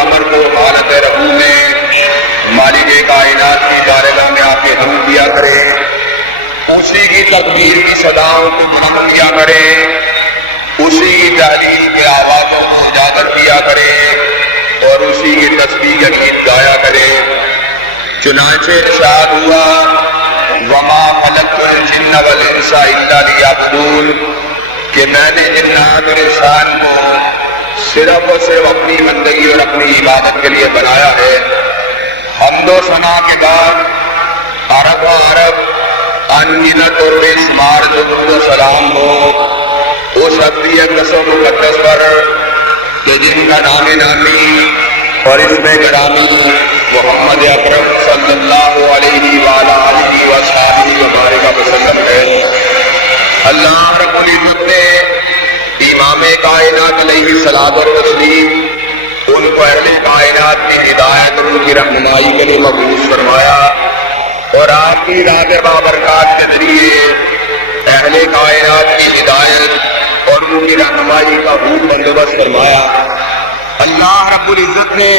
پیغمبر کو حالت رکوع میں مالک کائنات کی بارگاہ میں آ کے درود دیا کرے، اسی کی تکبیر کی صداؤں کو بلند کیا کرے، اسی کی تحلیل کے آوازوں کو اجاگر کیا کرے اور اسی کی تسبیح کا گیت گایا کرے۔ چنانچہ ارشاد ہوا وما خلقت الجن والانس الا لیعبدون، کہ میں نے جنات اور انسان کو صرف اور صرف اپنی بندگی اور اپنی عبادت کے لیے بنایا ہے۔ حمد و ثنا کے بعد عرب و عرب انگنت اور بے شمار درود و سلام ہو اس اقدس اقدس و مقدس پر کہ جن کا نام نامی اور اسم گرامی محمد اکرم صلی اللہ علیہ وآلہ وصحبہ وبارک وسلم ہے۔ اللہ رب العزت نے امام کائنات علیہ الصلوۃ والتسلیم ان کو اہل کائنات کی ہدایت اور ان کی رہنمائی کے لیے مبعوث فرمایا اور آپ کی ذات بابرکات کے ذریعے اہل کائنات کی ہدایت اور ان کی رہنمائی کا خوب بندوبست فرمایا۔ اللہ رب العزت نے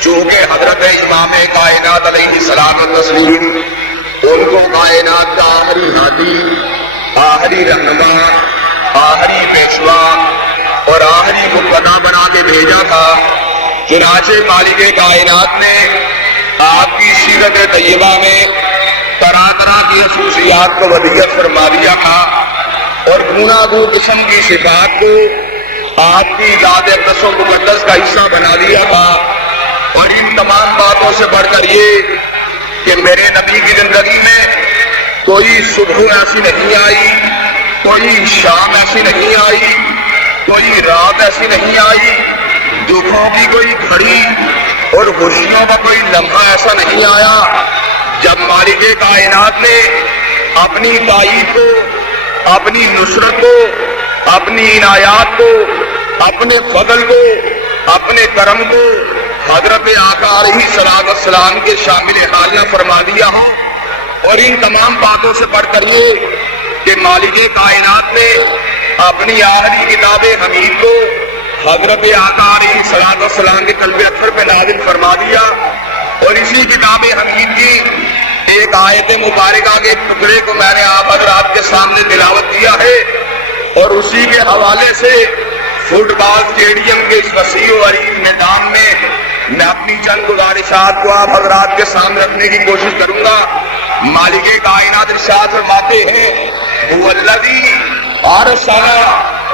چونکہ حضرت امام کائنات علیہ الصلوۃ والتسلیم ان کو کائنات کا آخری ہادی، آخری رہنما، آخری پیشوا اور آخری مقتدا بنا کے بھیجا تھا، چنانچہ مالک کائنات نے آپ کی سیرت طیبہ میں طرح طرح کی خصوصیات کو ودیعت فرما دیا تھا اور گوناگون قسم کی صفات کو آپ کی ذات اقدس و مقدس کا حصہ بنا دیا تھا۔ اور ان تمام باتوں سے بڑھ کر یہ کہ میرے نبی کی زندگی میں کوئی صبح ایسی نہیں آئی، کوئی شام ایسی نہیں آئی، کوئی رات ایسی نہیں آئی، دکھوں کی کوئی گھڑی اور خوشیوں کا کوئی لمحہ ایسا نہیں آیا جب مالک کائنات نے اپنی تائید کو، اپنی نصرت کو، اپنی عنایات کو، اپنے فضل کو، اپنے کرم کو حضرت آقا علیہ الصلوۃ والسلام کے شامل حال نہ فرما دیا ہو۔ اور ان تمام باتوں سے بڑھ کر یہ کہ مالک کائنات نے اپنی آخری کتاب حمید کو حضرت آقا علیہ الصلوۃ والسلام کے قلب اطہر پہ نازل فرما دیا اور اسی کتاب حمید کی ایک آیت مبارکہ کے ٹکڑے کو میں نے آپ حضرات کے سامنے تلاوت کیا ہے اور اسی کے حوالے سے فٹ بال اسٹیڈیم کے اس وسیع و عریض میدان میں اپنی چند گزارشات کو آپ حضرات کے سامنے رکھنے کی کوشش کروں گا۔ مالک کائنات ارشاد فرماتے ہیں هو الذی ارسل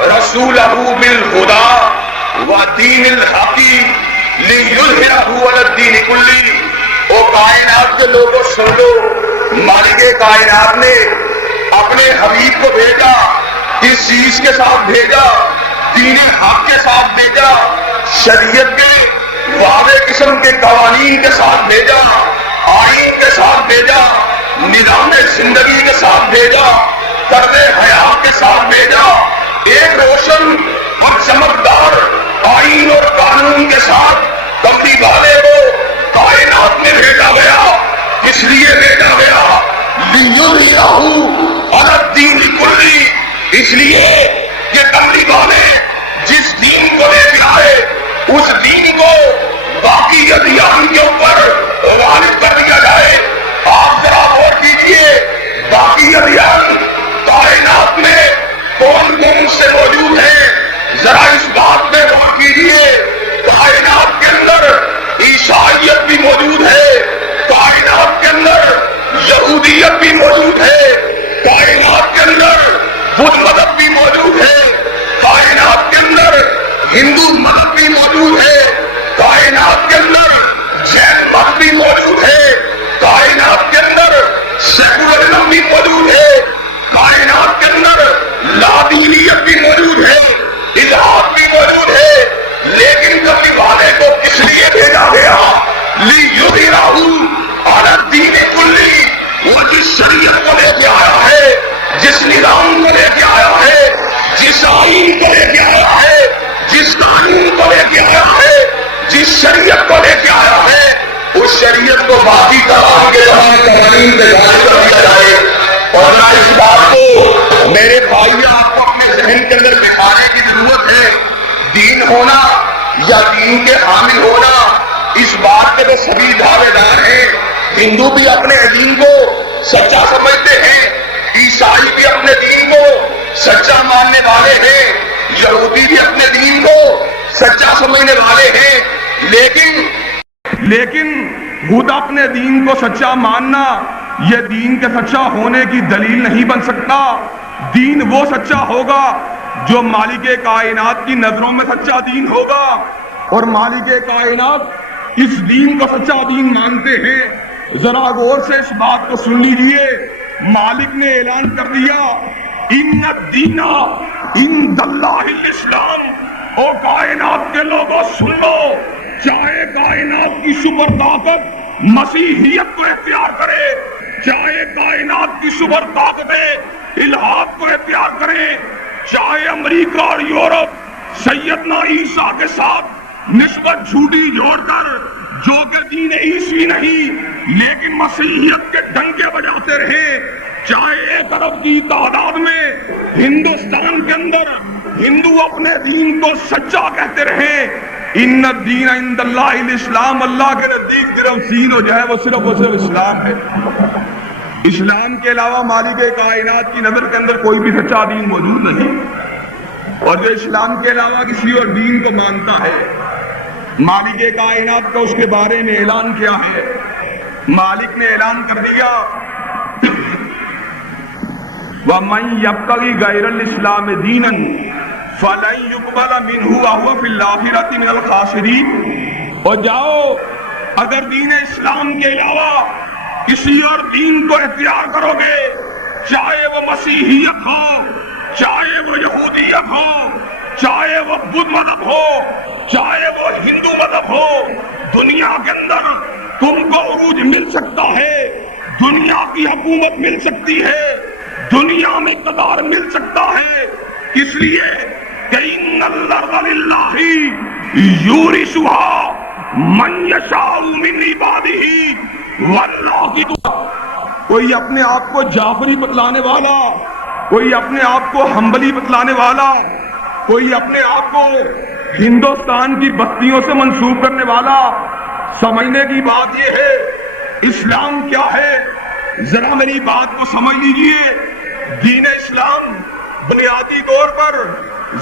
رسولہ بالہدی ودین الحق لیظہرہ علی الدین کلہ۔ او کائنات کے لوگوں سن لو، مالک کائنات نے اپنے حبیب کو بھیجا، کس چیز کے ساتھ بھیجا؟ دین حق کے ساتھ بھیجا، شریعت کے واضح قسم کے قوانین کے ساتھ بھیجا، آئین کے ساتھ بھیجا، نظام زندگی کے ساتھ بھیجا، طرز حیات کے ساتھ بھیجا، ایک روشن اور چمکدار آئین اور قانون کے ساتھ کمری والے کو کائنات میں بھیجا گیا۔ اس لیے بھیجا گیا لیظہرہ علی الدین کلہ، اس لیے کہ کمری والے جس دین کو لے کے آئے اس دین کو باقی ادیان کے اوپر غالب کر دیا جائے۔ آپ ذرا غور کیجیے، باقی ادیان کائنات میں کون کون سے موجود ہیں؟ ذرا اس بات پہ غور کیجیے، کائنات کے اندر عیسائیت بھی موجود ہے، کائنات کے اندر یہودیت بھی موجود ہے، کائنات کے اندر بدھ مذہب بھی موجود ہے، کائنات کے اندر ہندو مذہب بھی موجود ہے، کائنات کے اندر جین مذہب بھی موجود ہے، کائنات کے اندر سیکولرزم بھی موجود ہے، کائنات کے اندر لادینیت بھی موجود ہے، الحاد بھی موجود ہے، لیکن کبھی والے کو کس لیے بھیجا گیا؟ لیظہرہ علی الدین کلہ، وہ جس شریعت کو لے کے آیا ہے، جس نظام کو لے کے آیا ہے، جس آئین کو لے کے آیا ہے، جس قانون کو لے کے آیا ہے، جس شریعت کو لے کے آیا ہے، اس شریعت کو باقی تمام کے تمام قوانین سے غالب کر دیا جائے۔ اور نہ اس بات کو میرے بھائی آپ کو اپنے ذہن کے اندر بٹھانے کی ضرورت ہے، دین ہونا یا دین کے حامل ہونا ہندو بھی اپنے دین کو سچا سمجھتے ہیں، عیسائی بھی اپنے دین کو سچا ماننے والے ہیں، یہودی بھی اپنے دین کو سچا سمجھنے والے ہیں، لیکن خود اپنے دین کو سچا ماننا یہ دین کے سچا ہونے کی دلیل نہیں بن سکتا۔ دین وہ سچا ہوگا جو مالک کائنات کی نظروں میں سچا دین ہوگا، اور مالک کائنات اس دین کو سچا دین مانتے ہیں۔ ذرا غور سے اس بات کو سن لیجئے، مالک نے اعلان کر دیا ان الدین عند اللہ الاسلام۔ اور کائنات کے لوگوں سن لو، چاہے کائنات کی سپر طاقت مسیحیت کو اختیار کرے، چاہے کائنات کی سپر طاقتیں الہاد کو اختیار کریں، چاہے امریکہ اور یورپ سیدنا عیسیٰ کے ساتھ نسبت جھوٹی جوڑ کر، جو کہ دین عیسوی نہیں لیکن مسیحیت کے ڈنکے بجاتے رہے، چاہے 1 ارب کی تعداد میں ہندوستان کے اندر ہندو اپنے دین کو سچا کہتے رہے، ان الدین عند اللہ الاسلام، اللہ کے نزدیک صرف دین ہو جائے وہ صرف اسلام ہے۔ اسلام کے علاوہ مالک کائنات کی نظر کے اندر کوئی بھی سچا دین موجود نہیں، اور جو اسلام کے علاوہ کسی اور دین کو مانتا ہے، مالک کائنات کا اس کے بارے میں اعلان کیا ہے؟ مالک نے اعلان کر دیا وَمَن يَبْتَغِ غَيْرَ الْإِسْلَامِ دِينًا فَلَن يُقْبَلَ مِنْهُ وَهُوَ فِي الْآخِرَةِ مِنَ الْخَاسِرِينَ۔ اور جاؤ، اگر دین اسلام کے علاوہ کسی اور دین کو اختیار کرو گے، چاہے وہ مسیحیت ہو، چاہے وہ یہودیت ہو، چاہے وہ بدھ مذہب ہو، چاہے وہ ہندو مذہب ہو، دنیا کے اندر تم کو عروج مل سکتا ہے، دنیا کی حکومت مل سکتی ہے، دنیا میں اقتدار مل سکتا ہے، اس لیے کہ ان الارض للہ یورثها من یشاء من عبادہ واللہ کی دعا۔ کوئی اپنے آپ کو جعفری بتلانے والا، کوئی اپنے آپ کو حنبلی بتلانے والا، کوئی اپنے آپ کو ہندوستان کی بستیوں سے منسوب کرنے والا، سمجھنے کی بات یہ ہے اسلام کیا ہے۔ ذرا میری بات کو سمجھ لیجئے، دین اسلام بنیادی طور پر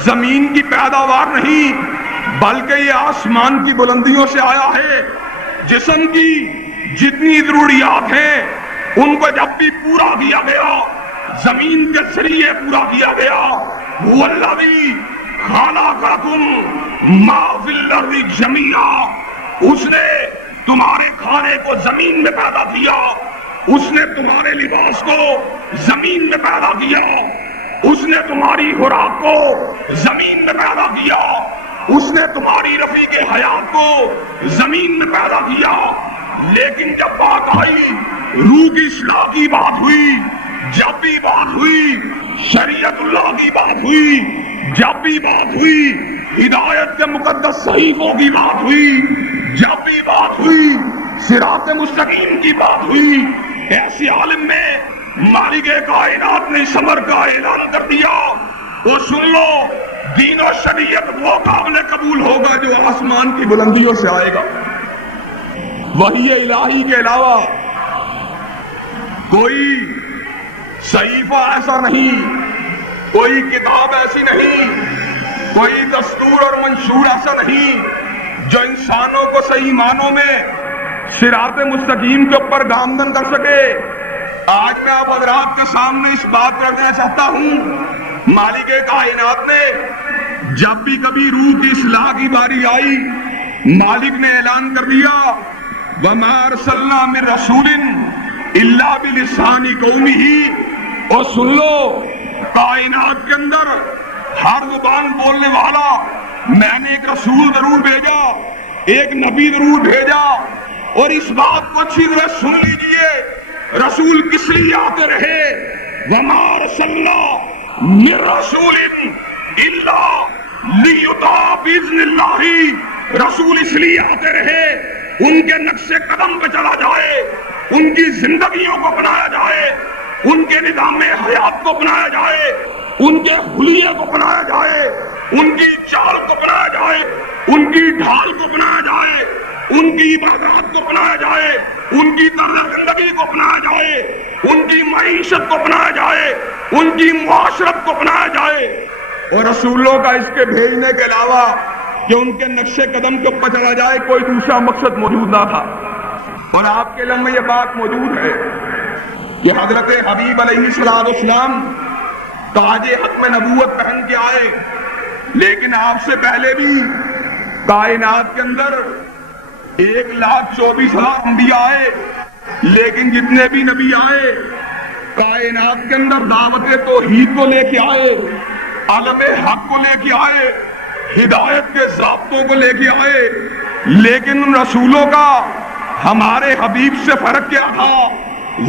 زمین کی پیداوار نہیں بلکہ یہ آسمان کی بلندیوں سے آیا ہے۔ جسم کی جتنی ضروریات ہیں ان کو جب بھی پورا کیا گیا، زمین کے ذریعے پورا کیا گیا۔ هو الذی خلقکم ما فی الارض جمیعا، اس نے تمہارے کھانے کو زمین میں پیدا کیا، اس نے تمہارے لباس کو زمین میں پیدا کیا، اس نے تمہاری خوراک کو زمین میں پیدا کیا، اس نے تمہاری رفیق حیات کو زمین میں پیدا کیا۔ لیکن جب بات آئی روح کی اصلاح کی بات ہوئی، جب بھی بات ہوئی شریعت اللہ کی بات ہوئی، جب بھی بات ہوئی ہدایت کے مقدس صحیفوں کی بات ہوئی، جب بھی بات ہوئی صراط مستقیم کی بات ہوئی، ایسے عالم میں مالک کائنات نے اس امر کا اعلان کر دیا، وہ سن لو، دین و شریعت وہ قابل قبول ہوگا جو آسمان کی بلندیوں سے آئے گا۔ وحی الہی کے علاوہ کوئی صحیفہ ایسا نہیں، کوئی کتاب ایسی نہیں، کوئی دستور اور منشور ایسا نہیں جو انسانوں کو صحیح معنوں میں صراط مستقیم کے اوپر گامزن کر سکے۔ آج میں آپ حضرات کے سامنے اس بات کو رکھنا چاہتا ہوں، مالک کائنات نے جب بھی کبھی روح کی اصلاح کی باری آئی، مالک نے اعلان کر دیا وَمَا أَرْسَلْنَا مِن رَسُولٍ إِلَّا بِلِسَانِ قَوْمِهِ۔ اور سن لو، کائنات کے اندر ہر زبان بولنے والا میں نے ایک رسول ضرور بھیجا، ایک نبی ضرور بھیجا، اور اس بات کو اچھی طرح سن لیجئے، رسول کس لیے آتے رہے؟ وَمَا أَرْسَلْنَا مِن رَسُولٍ إِلَّا لِيُطَاعَ بِإِذْنِ اللَّهِ۔ رسول اس لیے آتے رہے ان کے نقش قدم پہ چلا جائے، ان کی زندگیوں کو اپنایا جائے، ان کے نظام حیات کو اپنایا جائے، ان کے حلیے کو اپنایا جائے، ان کی چال کو اپنایا جائے، ان کی ڈھال کو اپنایا جائے، ان کی عبادات کو اپنایا جائے، ان کی طرز زندگی کو اپنایا جائے، ان کی معیشت کو اپنایا جائے، ان کی معاشرت کو اپنایا جائے۔ اور رسولوں کا اس کے بھیجنے کے علاوہ کہ ان کے نقش قدم کے اوپر چلا جائے کوئی دوسرا مقصد موجود نہ تھا۔ اور آپ کے علم میں یہ بات موجود ہے کہ حضرت حبیب علیہ السلام تاج ختم نبوت پہن کے آئے، لیکن آپ سے پہلے بھی کائنات کے اندر 1,24,000 انبیاء آئے، لیکن جتنے بھی نبی آئے کائنات کے اندر دعوت توحید کو لے کے آئے، عالم حق کو لے کے آئے، ہدایت کے ضابطوں کو لے کے آئے، لیکن ان رسولوں کا ہمارے حبیب سے فرق کیا تھا؟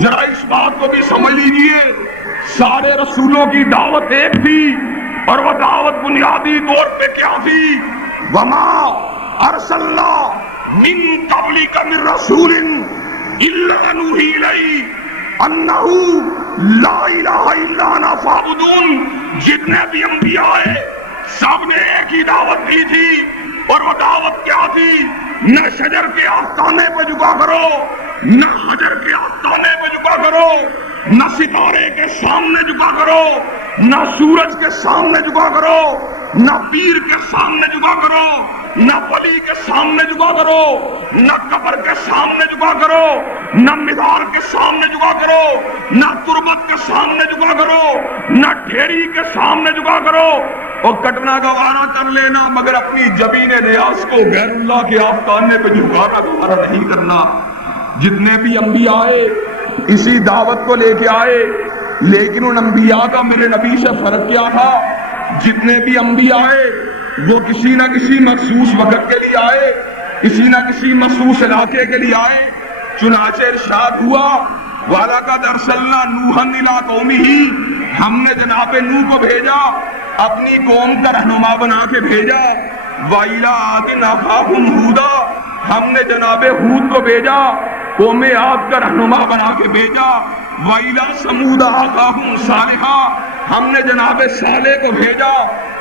ذرا اس بات کو بھی سمجھ لیجئے، سارے رسولوں کی دعوت ایک تھی، اور وہ دعوت بنیادی طور پہ کیا تھی؟ وما ارسلنا من قبلک من رسول الا نوحی الیہ انہ لا الہ الا انا فاعبدون۔ جتنے بھی انبیاء آئے سب نے ایک ہی دعوت دی تھی، اور وہ دعوت کیا تھی؟ نہ شجر کے آستانے پہ جھکا کرو، نہ حجر کے آستانے پہ جھکا کرو، نہ ستارے کے سامنے جھکا کرو، نہ سورج کے سامنے جھکا کرو، نہ پیر کے سامنے جھکا کرو، نہ ولی کے سامنے جھکا کرو، نہ قبر کے سامنے جھکا کرو، نہ مزار کے سامنے جھکا کرو، نہ تربت کے سامنے جھکا کرو، نہ ڈھیری کے سامنے جھکا کرو، اور کٹنا گوارا کر لینا، مگر اپنی جبین ریاض کو غیر اللہ کے آستانے پہ جھکانا گوارا نہیں کرنا۔ جتنے بھی انبیاء آئے اسی دعوت کو لے کے آئے، لیکن ان انبیاء کا میرے نبی سے فرق کیا تھا؟ جتنے بھی انبیاء آئے وہ کسی نہ کسی مخصوص وقت کے لیے آئے، کسی نہ کسی مخصوص علاقے کے لیے آئے۔ چنانچہ ارشاد ہوا وَلَقَدْ أَرْسَلْنَا نُوحًا إِلَىٰ قَوْمِهِ، ہم نے جناب نوح کو بھیجا، اپنی قوم کا رہنما بنا کے بھیجا۔ وَإِلَىٰ عَادٍ أَخَاهُمْ هُودًا، ہم نے جناب ہود کو بھیجا، قوم عاد کا رہنما بنا کے بھیجا۔ وَإِلَىٰ ثَمُودَ أَخَاهُمْ صَالِحًا، ہم نے جناب صالح کو بھیجا،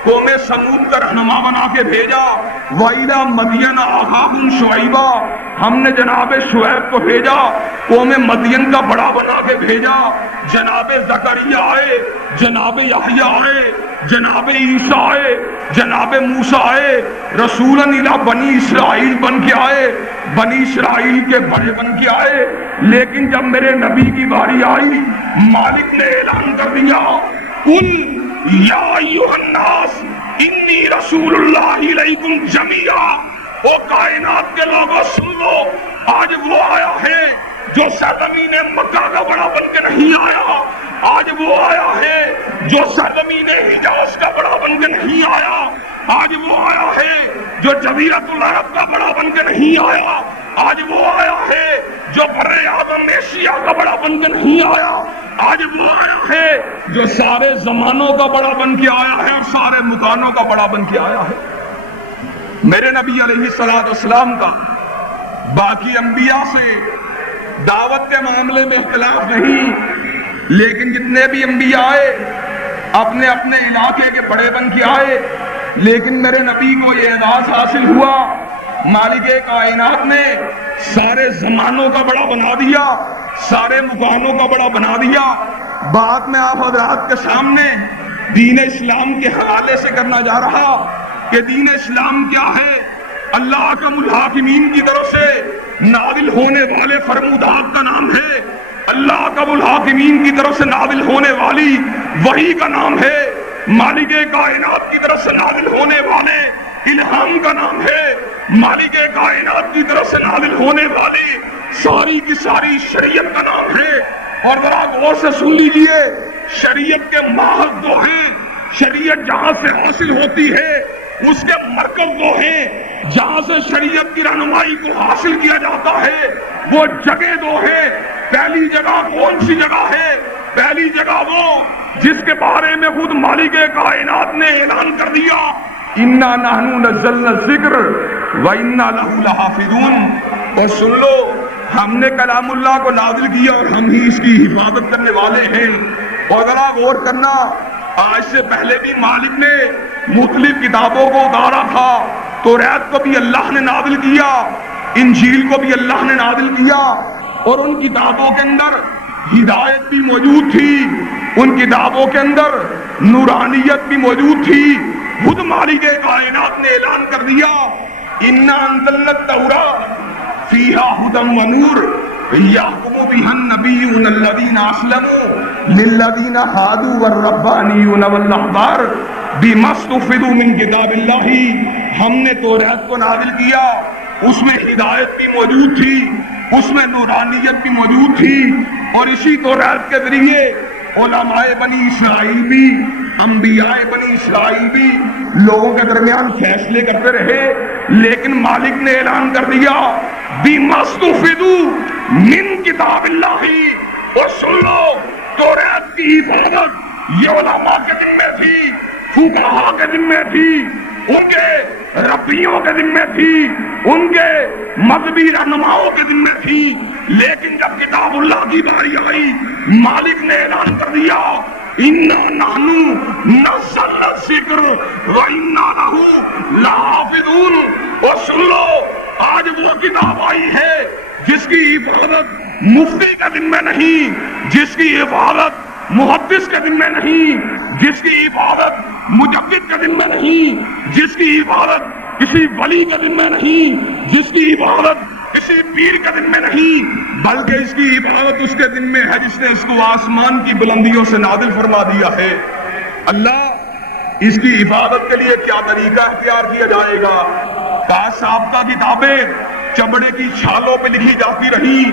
قوم سمود کا رہنما بنا کے بھیجا۔ وَإِلَىٰ مَدْيَنَ أَخَاهُمْ شُعَيْبًا، ہم نے جناب شعیب کو بھیجا، قوم مدین کا بڑا بنا کے بھیجا۔ جناب زکریا آئے، جناب یحییٰ آئے، جناب عیسیٰ آئے، جناب موسیٰ آئے، رسولاً الی بنی اسرائیل بن کے آئے، بنی اسرائیل کے بڑے بن کے آئے۔ لیکن جب میرے نبی کی باری آئی، مالک نے اعلان کر دیا قل یا ایھا الناس انی رسول اللہ الیکم جمیعا، او کائنات کے لوگوں سن لو، آج وہ آیا ہے جو سرزمین مکہ کا بڑا بن کے نہیں آیا، آج وہ آیا ہے جو سرزمین حجاز کا بڑا بن کے نہیں آیا، آج وہ آیا ہے جو جزیرۃ العرب کا بڑا بن کے نہیں آیا، آج وہ آیا ہے جو بر اعظم ایشیا کا بڑا بن کے نہیں آیا، آج وہ آیا ہے جو سارے زمانوں کا بڑا بن کے آیا ہے اور سارے مکانوں کا بڑا بن کے آیا ہے۔ میرے نبی علیہ السلام کا باقی انبیاء سے دعوت کے معاملے میں اختلاف نہیں، لیکن جتنے بھی انبیاء آئے اپنے اپنے علاقے کے بڑے بن کے آئے، لیکن میرے نبی کو یہ اعزاز حاصل ہوا، مالک کائنات نے سارے زمانوں کا بڑا بنا دیا، سارے مکانوں کا بڑا بنا دیا۔ بات میں آپ حضرات کے سامنے دین اسلام کے حوالے سے کرنا جا رہا کہ دین اسلام کیا ہے۔ اللہ احکم الحاکمین کی طرف سے نازل ہونے والے فرمودات کا نام ہے، اللہ احکم الحاکمین کی طرف سے نازل ہونے والی وحی کا نام ہے، مالک کائنات کی طرف سے نازل ہونے والے الہام کا نام ہے، مالک کائنات کی طرف سے نازل ہونے والی ساری کی ساری شریعت کا نام ہے۔ اور ذرا غور سے سن لیجئے، شریعت کے ماخذ جو ہیں، شریعت جہاں سے حاصل ہوتی ہے اس کے مرکز وہ ہیں، جہاں سے شریعت کی رہنمائی کو حاصل کیا جاتا ہے وہ جگہ دو ہے۔ پہلی جگہ کون سی جگہ ہے؟ پہلی جگہ وہ جس کے بارے میں خود مالک کائنات نے اعلان کر دیا اِنَّا نَحْنُ نَزَّلْنَا الذِّکْرَ وَإِنَّا لَهُ لَحَافِظُونَ، اور سن لو ہم نے کلام اللہ کو نازل کیا اور ہم ہی اس کی حفاظت کرنے والے ہیں۔ اور ذرا غور کرنا، آج سے پہلے بھی مالک نے مختلف کتابوں کو اتارا تھا، توریت کو بھی اللہ نے نازل کیا، انجیل کو بھی اللہ نے نازل کیا اور ان کتابوں کے اندر ہدایت بھی موجود تھی، ان کتابوں کے اندر نورانیت بھی موجود تھی۔ خود مالک کائنات نے اعلان کر دیا اِنَّا أَنزَلْنَا التَّوْرَاةَ فِيهَا هُدًى وَنُورٌ يَحْكُمُ بِهَا النَّبِيُّونَ الَّذِينَ أَسْلَمُوا لِلَّذِينَ هَادُوا وَالرَّبَّانِيُّونَ وَالْأَحْبَارُ بِمَا اسْتُحْفِظُوا مِن كِتَابِ اللَّهِ، ہم نے توریت کو نازل کیا، اس میں ہدایت بھی موجود تھی، اس میں نورانیت بھی موجود تھی، اور اسی توریت کے ذریعے علماء بنی اسرائیل بھی، انبیاء بنی اسرائیل بھی لوگوں کے درمیان فیصلے کرتے رہے، لیکن مالک نے اعلان کر دیا بِمَا اسْتُحْفِظُوا مِن کتاب اللہ، اور سن لو توریت کی حفاظت یہ علماء کے ذمہ تھی، فقہاء کے ذمہ تھی، ان کے ربیوں کے ذمہ تھی، ان کے مذہبی رہنماؤں کے ذمہ تھی، لیکن جب کتاب اللہ کی باری آئی مالک نے اعلان کر دیا اِنَّا نَحْنُ نَزَّلْنَا الذِّكْرَ وَإِنَّا لَهُ لَحَافِظُونَ۔ اور سن لو آج وہ کتاب آئی ہے جس کی حفاظت مفتی کا ذمہ نہیں، جس کی حفاظت محدث کا ذمہ نہیں، جس کی حفاظت مجدد کا ذمہ نہیں، جس کی حفاظت کسی ولی کا ذمہ نہیں، جس کی حفاظت کسی پیر کا ذمہ نہیں، بلکہ اس کی حفاظت اس کے ذمہ ہے جس نے اس کو آسمان کی بلندیوں سے نازل فرما دیا ہے۔ اللہ اس کی حفاظت کے لیے کیا طریقہ اختیار کیا جائے گا؟ سابقہ کتابیں چمڑے کی چھالوں پہ لکھی جاتی رہی،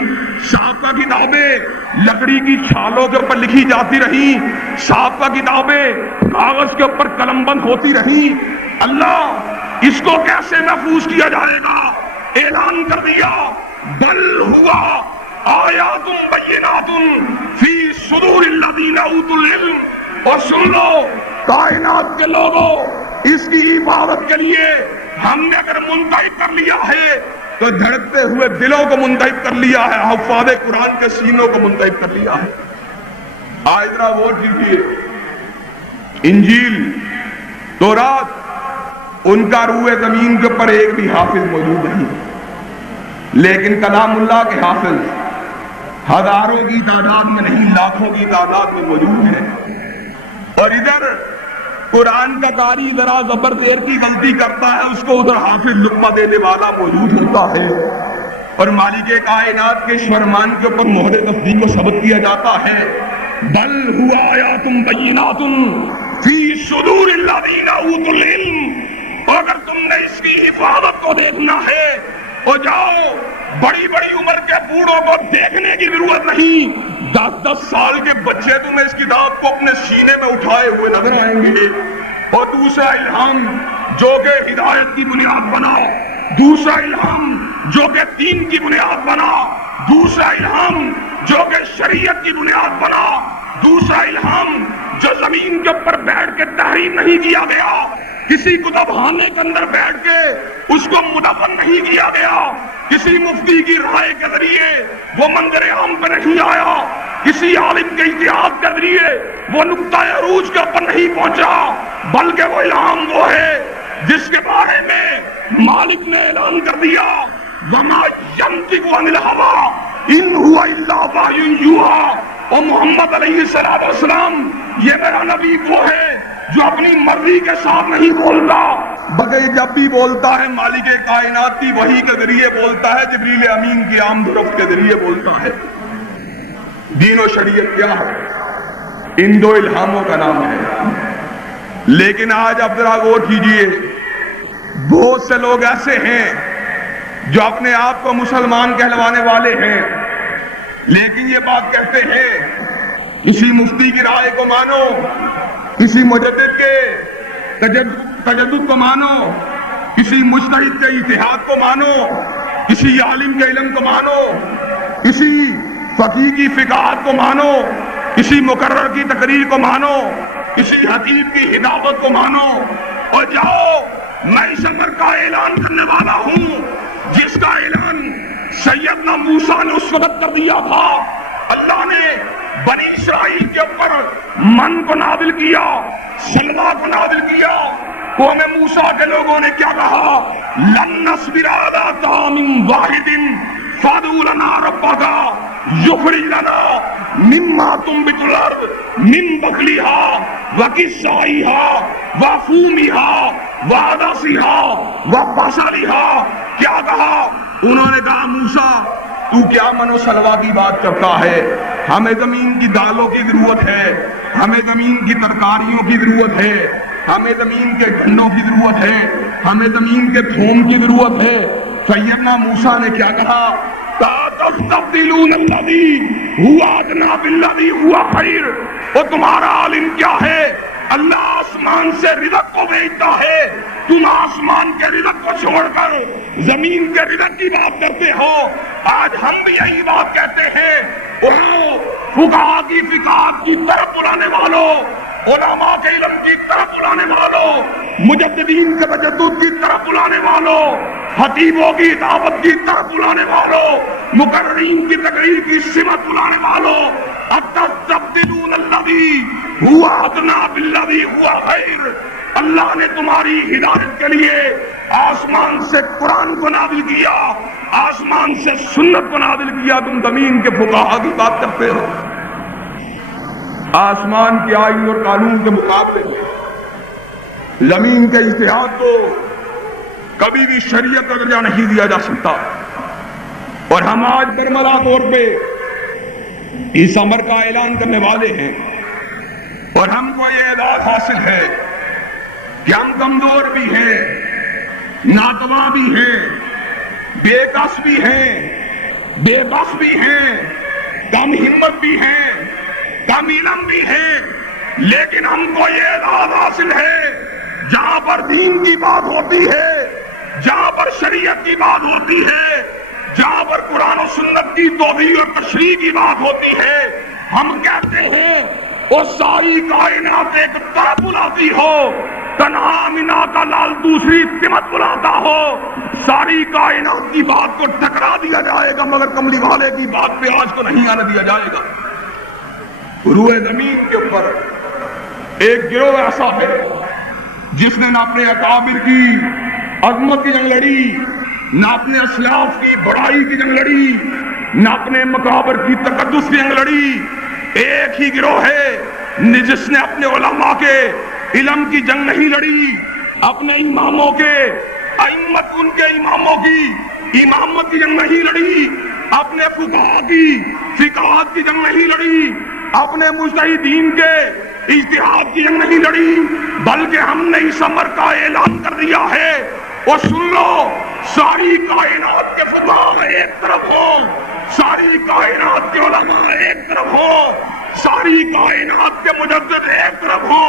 سابقہ کتابیں لکڑی کی چھالوں کے اوپر لکھی جاتی رہی، سابقہ کتابیں کاغذ کے اوپر قلم بند ہوتی رہی۔ اللہ اس کو کیسے محفوظ کیا جائے گا؟ اعلان کر دیا بل ہوا آیات بینات فی صدور الذین اوتوا العلم۔ اور سن لو کائنات کے لوگوں، اس کی حفاظت کے لیے ہم نے اگر منتخب کر لیا ہے تو دھڑکتے ہوئے دلوں کو منتخب کر لیا ہے، حفاظ قرآن کے سینوں کو منتخب کر لیا ہے۔ آج ذرا غور کیجیے، انجیل، تورات، ان کا روح زمین کے اوپر ایک بھی حافظ موجود نہیں، لیکن کلام اللہ کے حافظ ہزاروں کی تعداد میں نہیں، لاکھوں کی تعداد میں موجود ہیں۔ اور ادھر قرآن کا قاری ذرا زبر زیر کی غلطی کرتا ہے، اس کو ادھر حافظ لقمہ دینے والا موجود ہوتا ہے، اور مالک کائنات کے فرمان کے اوپر مہر تصدیق کو ثبت کیا جاتا ہے بل ہوا آیات بینات فی صدور الذین اوتوا العلم۔ اور اگر تم نے اس کی حفاظت کو دیکھنا ہے تو جاؤ، بڑی بڑی عمر کے بوڑھوں کو دیکھنے کی ضرورت نہیں، 10 سال کے بچے تمہیں اس کتاب کو اپنے سینے میں اٹھائے ہوئے نظر آئیں گے۔ اور دوسرا الہام جو کہ ہدایت کی بنیاد بنا، دوسرا الہام جو کہ دین کی بنیاد بنا، دوسرا الہام جو کہ شریعت کی بنیاد بنا، دوسرا الہام جو زمین کے اوپر بیٹھ کے تحریر نہیں کیا گیا، کسی کتب خانے کے اندر بیٹھ کے اس کو مدون نہیں کیا گیا، کسی مفتی کی رائے کے ذریعے وہ منظر عام پہ نہیں آیا، کسی عالم کے اجتہاد کے ذریعے وہ نقطہ عروج کے اوپر نہیں پہنچا، بلکہ وہ الہام وہ ہے جس کے بارے میں مالک نے اعلان کر دیا وما ينطق عن الهوى ان هو الا وحی یوحی۔ اور محمد علیہ السلام یہ میرا نبی وہ ہے جو اپنی مرضی کے ساتھ نہیں بولتا، بلکہ جب بھی بولتا ہے مالک کائنات کی وحی کے ذریعے بولتا ہے، جبریل امین کی آمد و رفت کے ذریعے بولتا ہے۔ دین و شریعت کیا ہے؟ ان دو الہاموں کا نام ہے۔ لیکن آج آپ ذرا غور کیجئے، بہت سے لوگ ایسے ہیں جو اپنے آپ کو مسلمان کہلوانے والے ہیں، لیکن یہ بات کہتے ہیں کسی مفتی کی رائے کو مانو، کسی مجدد کے تجدد کو مانو، کسی مجتہد کے اجتہاد کو مانو، کسی عالم کے علم کو مانو، کسی فقیہ کی فقاہت کو مانو، کسی مقرر کی تقریر کو مانو، کسی حدیث کی ہدایت کو مانو، اور جاؤ میں اس امر کا اعلان کرنے والا ہوں جس کا اعلان سیدنا موسیٰ نے اس وقت کر دیا تھا۔ اللہ نے بنی اسرائیل کے اوپر من کو نازل کیا، سلوہ کو نازل کیا، قوم موسیٰ کے لوگوں نے کیا کہا؟ لن نصبر علی طعام واحد فادع لنا ربک یخرج لنا مما تنبت الارض من بقلها وقثائها وفومها وعدسها وبصلها۔ کیا کہا؟ انہوں نے کہا موسیٰ تو کیا من و سلوا کی بات کرتا ہے؟ ہمیں زمین کی دالوں کی ضرورت ہے، ہمیں زمین کی ترکاریوں کی ضرورت ہے، ہمیں زمین کے گنوں کی ضرورت ہے، ہمیں زمین کے تھوم کی ضرورت ہے۔ سیدنا موسیٰ نے کیا کہا؟ تستبدلون الذی هو ادنی بالذی هو خیر۔ اور تمہارا عالم کیا ہے؟ اللہ آسمان سے رزق کو بھیجتا ہے، تم آسمان کے رزق کو چھوڑ کر زمین کے رزق کی بات کرتے ہو۔ آج ہم بھی یہی بات کہتے ہیں۔ فقہا کی فقاہت کی طرف بلانے والوں، علماء کے علم کی طرف بلانے والوں، مجددین کے تجدد کی طرف بلانے والوں، خطیبوں کی دعوت کی طرف بلانے والوں، مقررین کی تقریر کی سمت بلانے والوں، اتستبدلون الذی هو ادنی بالذی هو خیر۔ اللہ نے تمہاری ہدایت کے لیے آسمان سے قرآن کو نازل کیا، آسمان سے سنت کو نازل کیا، تم زمین کے فقہا کی بات کرتے ہو۔ آسمان کے آئین اور قانون کے مقابلے میں زمین کے اجتہاد کو کبھی بھی شریعت کا درجہ نہیں دیا جا سکتا۔ اور ہم آج برملا طور پہ اس امر کا اعلان کرنے والے ہیں، اور ہم کو یہ اعزاز حاصل ہے کہ ہم کمزور بھی ہیں، ناتواں بھی ہیں، بے کس بھی ہیں، بے بس بھی ہیں، کم ہمت بھی ہیں، کم علم بھی ہیں، لیکن ہم کو یہ اعزاز حاصل ہے جہاں پر دین کی بات ہوتی ہے، جہاں پر شریعت کی بات ہوتی ہے، جہاں پر قرآن و سنت کی توضیح اور تشریح کی بات ہوتی ہے، ہم کہتے ہیں وہ ساری کائنات ایک طرف بلاتی ہو، تنہا امینا کا لال دوسری سمت بلاتا ہو، ساری کائنات کی بات کو ٹکرا دیا جائے گا مگر کملی والے کی بات پہ آج کو نہیں آنے دیا جائے گا۔ روئے زمین کے اوپر ایک گروہ ایسا ہے جس نے نہ اپنے اکابر کی عظمت کی جنگ لڑی، نہ اپنے اسلاف کی بڑائی کی جنگ لڑی، نہ اپنے مقابر کی تقدس کی جنگ لڑی۔ ایک ہی گروہ ہے جس نے اپنے علماء کے علم کی جنگ نہیں لڑی، اپنے اماموں کے ائمت ان کے اماموں کی امامت کی جنگ نہیں لڑی، اپنے فقہا کی فقاہت کی جنگ نہیں لڑی، اپنے مجتہدین کے اجتہاد کی جنگ نہیں لڑی، بلکہ ہم نے اس امر کا اعلان کر دیا ہے۔ اور سن لو، ساری کائنات کے فقہا ایک طرف ہو، ساری کائنات کے علماء ایک طرف ہو، ساری کائنات کے مجدد ایک طرف ہو،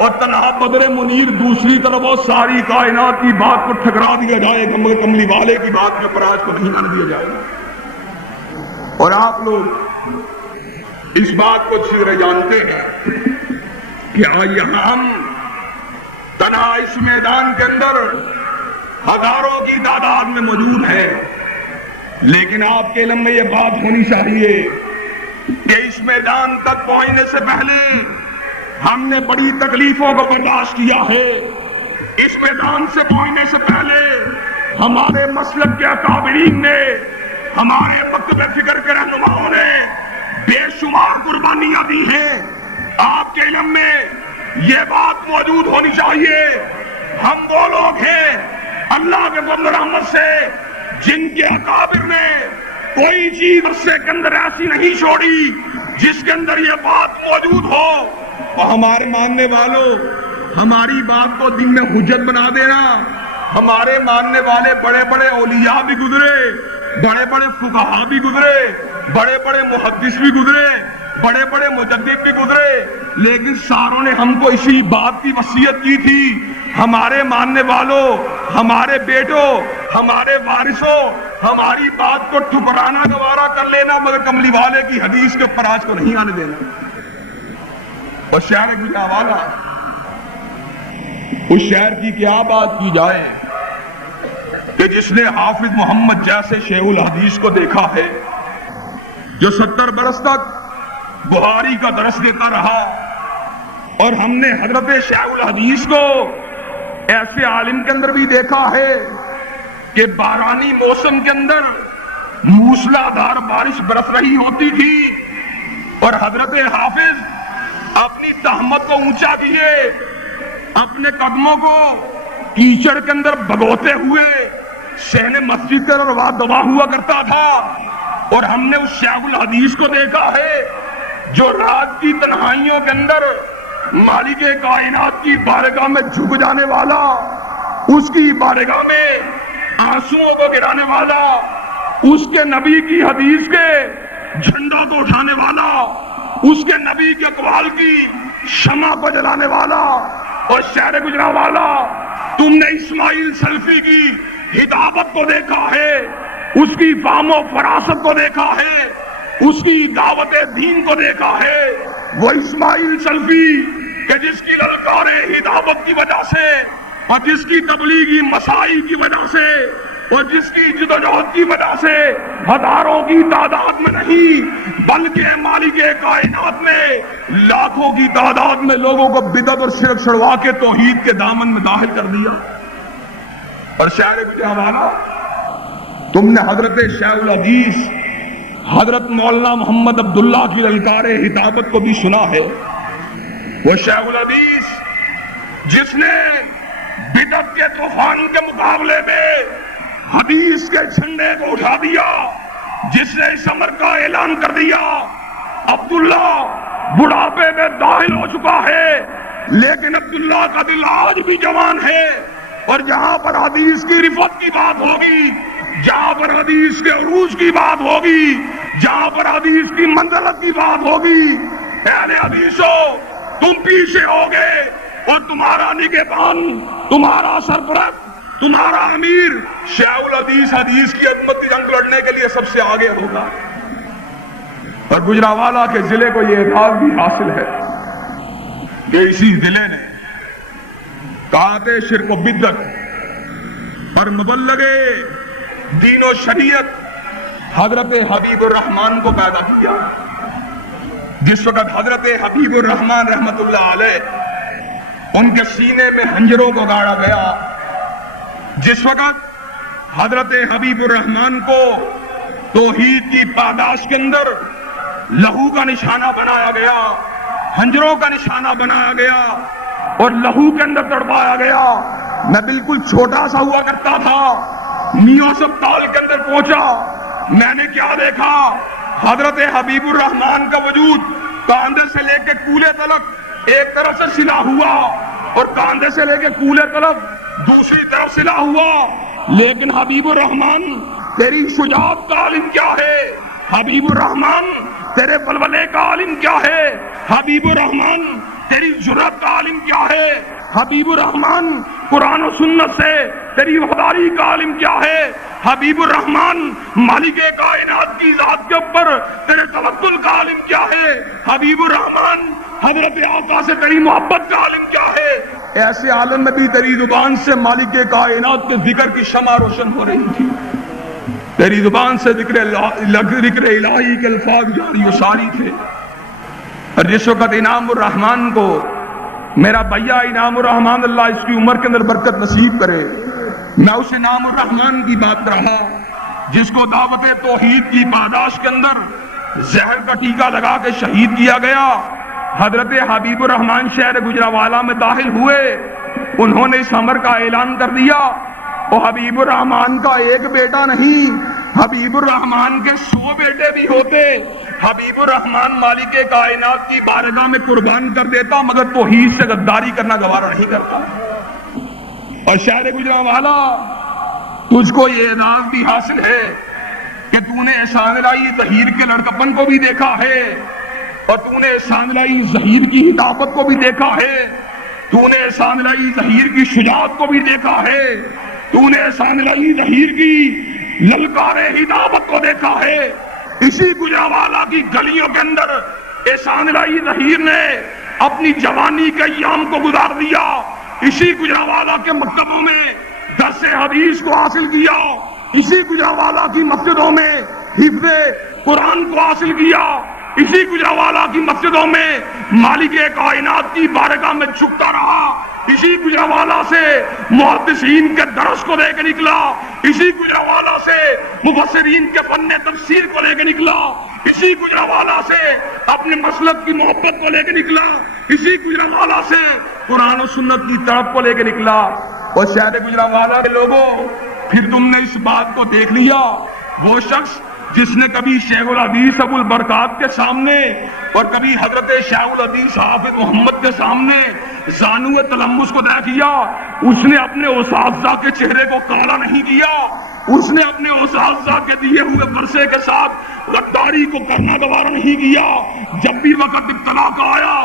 اور تنہا بدر منیر دوسری طرف ہو، ساری کائنات کی بات کو ٹھکرا دیا جائے گا مگر کملی والے کی بات میں پراج کو نہیں آنے دیا جائے گا۔ اور آپ لوگ اس بات کو اچھی طرح جانتے ہیں کہ یہاں ہم تنہا اس میدان کے اندر ہزاروں کی تعداد میں موجود ہیں، لیکن آپ کے علم میں یہ بات ہونی چاہیے کہ اس میدان تک پہنچنے سے پہلے ہم نے بڑی تکلیفوں کو برداشت کیا ہے۔ اس میدان سے پہنچنے سے پہلے ہمارے مسلک کے اکابرین نے، ہمارے مکتب فکر کے رہنماؤں نے بے شمار قربانیاں دی ہیں۔ آپ کے علم میں یہ بات موجود ہونی چاہیے، ہم وہ لوگ ہیں اللہ کے فضل و رحمت سے جن کے اکابر نے کوئی چیز عرصے کے اندر ایسی نہیں چھوڑی جس کے اندر یہ بات موجود ہو۔ اور ہمارے ماننے والوں، ہماری بات کو دن میں حجت بنا دینا، ہمارے ماننے والے بڑے بڑے اولیاء بھی گزرے، بڑے بڑے فقہا بھی گزرے، بڑے بڑے محدث بھی گزرے، بڑے بڑے مجدد بھی گزرے، لیکن ساروں نے ہم کو اسی بات کی وصیت کی تھی، ہمارے ماننے والوں، ہمارے بیٹوں، ہمارے وارثوں، ہماری بات کو ٹھکرانا گوارا کر لینا مگر کملی والے کی حدیث کے اوپر آج کو نہیں آنے دینا۔ اور شعر کی کیا حوالہ، اس شعر کی کیا بات کی جائے کہ جس نے حافظ محمد جیسے شیخ الحدیث کو دیکھا ہے جو 70 برس تک بخاری کا درس دیتا رہا، اور ہم نے حضرت شیخ الحدیث کو ایسے عالم کے اندر بھی دیکھا ہے کہ بارانی موسم کے اندر موسلا دھار بارش برس رہی ہوتی تھی اور حضرت حافظ اپنی تہمت کو اونچا کیے اپنے قدموں کو کیچڑ کے اندر بھگوتے ہوئے صحن مسجد کا رواں دبا ہوا کرتا تھا، اور ہم نے اس شیخ الحدیث کو دیکھا ہے جو رات کی تنہائیوں کے اندر مالک کائنات کی بارگاہ میں جھک جانے والا، اس کی بارگاہ میں آنسوؤں کو گرانے والا، اس کے نبی کی حدیث کے جھنڈا کو اٹھانے والا، اس کے نبی کے اقوال کی شمع کو جلانے والا اور شہر گجرانوالہ تم نے اسماعیل سلفی کی ہدایت کو دیکھا ہے، اس کی فہم و فراست کو دیکھا ہے، اس کی دعوت دین کو دیکھا ہے۔ وہ اسماعیل سلفی کہ جس کی للکار ہدایت کی وجہ سے اور جس کی تبلیغی مساعی کی وجہ سے اور جس کی جدوجہد کی وجہ سے ہزاروں کی تعداد میں نہیں بلکہ مالک کائنات میں لاکھوں کی تعداد میں لوگوں کو بدعت اور شرک چھڑوا کے توحید کے دامن میں داخل کر دیا۔ اور شاعر گجرانوالہ تم نے حضرت شیخ الحدیث حضرت مولانا محمد عبداللہ کی للکار ہدایت کو بھی سنا ہے۔ وہ شیخ الحدیث جس نے بدعت کے طوفان کے مقابلے میں حدیث کے جھنڈے کو اٹھا دیا، جس نے اس امر کا اعلان کر دیا۔ عبداللہ بڑھاپے میں داخل ہو چکا ہے لیکن عبداللہ کا دل آج بھی جوان ہے، اور جہاں پر حدیث کی رفعت کی بات ہوگی، جہاں پر حدیث کے عروج کی بات ہوگی، جہاں پر حدیث کی منزلت کی بات ہوگی، اہل حدیثو تم پیچھے ہوگے اور تمہارا نگہبان، تمہارا سرپرست، تمہارا امیر شیخ الحدیث حدیث کی عظمت کی جنگ لڑنے کے لیے سب سے آگے ہوگا۔ اور گجرانوالہ کے ضلع کو یہ اعزاز بھی حاصل ہے کہ اسی ضلع نے قاطع شرک و بدعت اور مبلغ دین و شریعت حضرت حبیب الرحمان کو پیدا کیا۔ جس وقت حضرت حبیب الرحمان رحمت اللہ علیہ ان کے سینے میں خنجروں کو گاڑا گیا، جس وقت حضرت حبیب الرحمان کو توحید کی پاداش کے اندر لہو کا نشانہ بنایا گیا، خنجروں کا نشانہ بنایا گیا اور لہو کے اندر تڑپایا گیا۔ میں بالکل چھوٹا سا ہوا کرتا تھا، میو اسپتال کے اندر پہنچا، میں نے کیا دیکھا؟ حضرت حبیب الرحمان کا وجود کاندھے سے لے کے کولے تلک ایک طرف سے سلا ہوا اور کاندھے سے لے کے کولے تلک دوسری طرف سلا ہوا، لیکن حبیب الرحمان تیری شجاعت کا عالم کیا ہے؟ حبیب الرحمان تیرے ولولے کا عالم کیا ہے؟ حبیب الرحمان تیری جرأت کا عالم کیا ہے؟ حبیب الرحمان قرآن و سنت سے تیری وفاداری کا عالم کیا ہے؟ حبیب الرحمان مالک کائنات کی ذات کے اوپر تیرے توکل کا عالم کیا ہے؟ حبیب الرحمان حضرت آقا سے تیری محبت کا عالم کیا ہے؟ ایسے عالم میں بھی تیری زبان سے مالک کائنات کے ذکر کی شمع روشن ہو رہی تھی، تیری زبان سے ذکر الہی کے الفاظ جاری و ساری تھے۔ اور جس وقت انعام الرحمان کو میرا بھیا انعام الرحمان اللہ اس کی عمر کے اندر برکت نصیب کرے، میں اس انعام الرحمان کی بات کر رہا جس کو دعوت توحید کی پاداش کے اندر زہر کا ٹیکہ لگا کے شہید کیا گیا۔ حضرت حبیب الرحمان شہر گجرانوالہ میں داخل ہوئے، انہوں نے اس امر کا اعلان کر دیا، اور حبیب الرحمان کا ایک بیٹا نہیں، حبیب الرحمان کے 100 بیٹے بھی ہوتے، حبیب الرحمان مالک کائنات کی بارگاہ میں قربان کر دیتا مگر توحید سے غداری کرنا گوارا نہیں کرتا۔ اور شہر گجرانوالہ تجھ کو یہ اعزاز بھی حاصل ہے کہ تو نے احسان الہی ظہیر کے لڑکپن کو بھی دیکھا ہے، اور تو نے احسان الہی ظہیر کی ہدایت کو بھی دیکھا ہے، تو نے احسان الہی ظہیر کی شجاعت کو بھی دیکھا ہے، تو نے احسان الہی ظہیر کی للکار ہدایت کو دیکھا ہے۔ اسی گجرانوالہ کی گلیوں کے اندر احسان الہی ظہیر نے اپنی جوانی کے ایام کو گزار دیا، اسی گجرانوالہ کے مکتبوں میں درس حدیث کو حاصل کیا، اسی گجرانوالہ کی مسجدوں میں حفظ قرآن کو حاصل کیا، اسی گجرانوالہ کی مسجدوں میں مالک کائنات کی بارگاہ میں جھکتا رہا، اسی گجرانوالہ سے محدثین کے درس کو لے کے نکلا، اسی گجرانوالہ سے مفسرین کے فن تفسیر کو لے کے نکلا، اسی گجرانوالہ سے اپنے مسلک کی محبت کو لے کے نکلا، اسی گجرانوالہ سے قرآن و سنت کی طرف کو لے کے نکلا۔ اور شہر گجرانوالہ کے لوگوں، پھر تم نے اس بات کو دیکھ لیا، وہ شخص جس نے کبھی شیخ الحدیث ابو البرکات کے سامنے اور کبھی حضرت شیخ الحدیث حافظ محمد کے سامنے زانو تلمس کو طے کیا، اس نے اپنے اساتذہ کے چہرے کو کالا نہیں کیا، اس نے اپنے اساتذہ کے دیے ہوئے ورثے کے ساتھ غداری کو کرنا گوارا نہیں کیا۔ جب بھی وقت ابتلا کا آیا،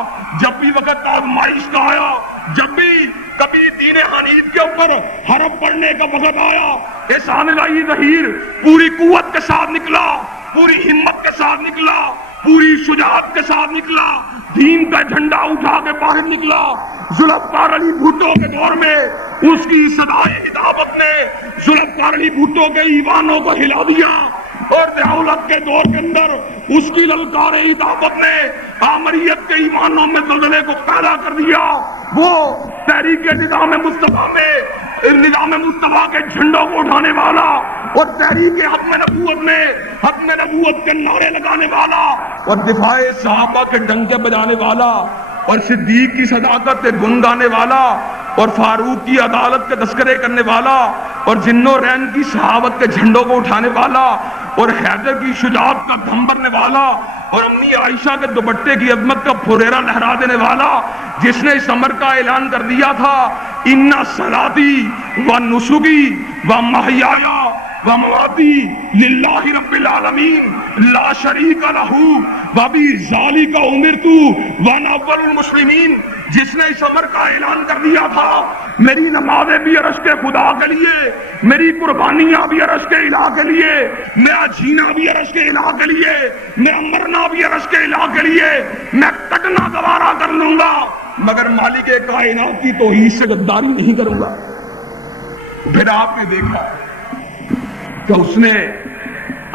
جب بھی وقت آزمائش کا آیا، جب بھی کبھی دین حنیف کے اوپر حرف پڑھنے کا وقت آیا، احسان الہی ظہیر پوری قوت کے ساتھ نکلا، پوری ہمت کے ساتھ نکلا، پوری شجاعت کے ساتھ نکلا، دین کا جھنڈا اٹھا کے باہر نکلا۔ ذوالفقار علی بھٹو کے دور میں اس کی صدائے ہدایت نے ذوالفقار علی بھٹو کے ایوانوں کو ہلا دیا، اور ضیاء-ال-حق کے دور کے اندر اس کی للکار ہدایت نے آمریت کے ایوانوں میں زلزلے کو پیدا کر دیا۔ وہ تحریک نظام مصطفیٰ میں نظام مصطفیٰ کے جھنڈوں کو اٹھانے والا، اور تحریک ختم نبوت میں ختم نبوت کے نعرے لگانے والا، اور دفاع صحابہ کے ڈنکے بجانے والا، اور صدیق کی صداقت گن گانے والا، اور فاروق کی عدالت کے تذکرے کرنے والا، اور جن و رین کی صحابت کے جھنڈوں کو اٹھانے والا، اور حیدر کی شجاعت کا دم بھرنے والا، اور امی عائشہ کے دوپٹے کی عظمت کا پھریرا لہرا دینے والا، جس نے اس امر کا اعلان کر دیا تھا ان صلاتی و نسکی و محیایا و مماتی للہ رب العالمین لا شریک لہ و بذالک امرت وانا اول المسلمین، جس نے اس امر کا اعلان کر دیا تھا میری نمازیں بھی عرش کے خدا کے لیے، میری قربانیاں بھی عرش کے الہ کے لیے، میرا جینا بھی عرش کے الہ کے لیے، میرا مرنا بھی عرش کے الہ کے لیے، میں کٹنا گوارا کر لوں گا مگر مالک کائنات کی توحید سے غداری نہیں کروں گا۔ پھر آپ نے دیکھا کہ اس نے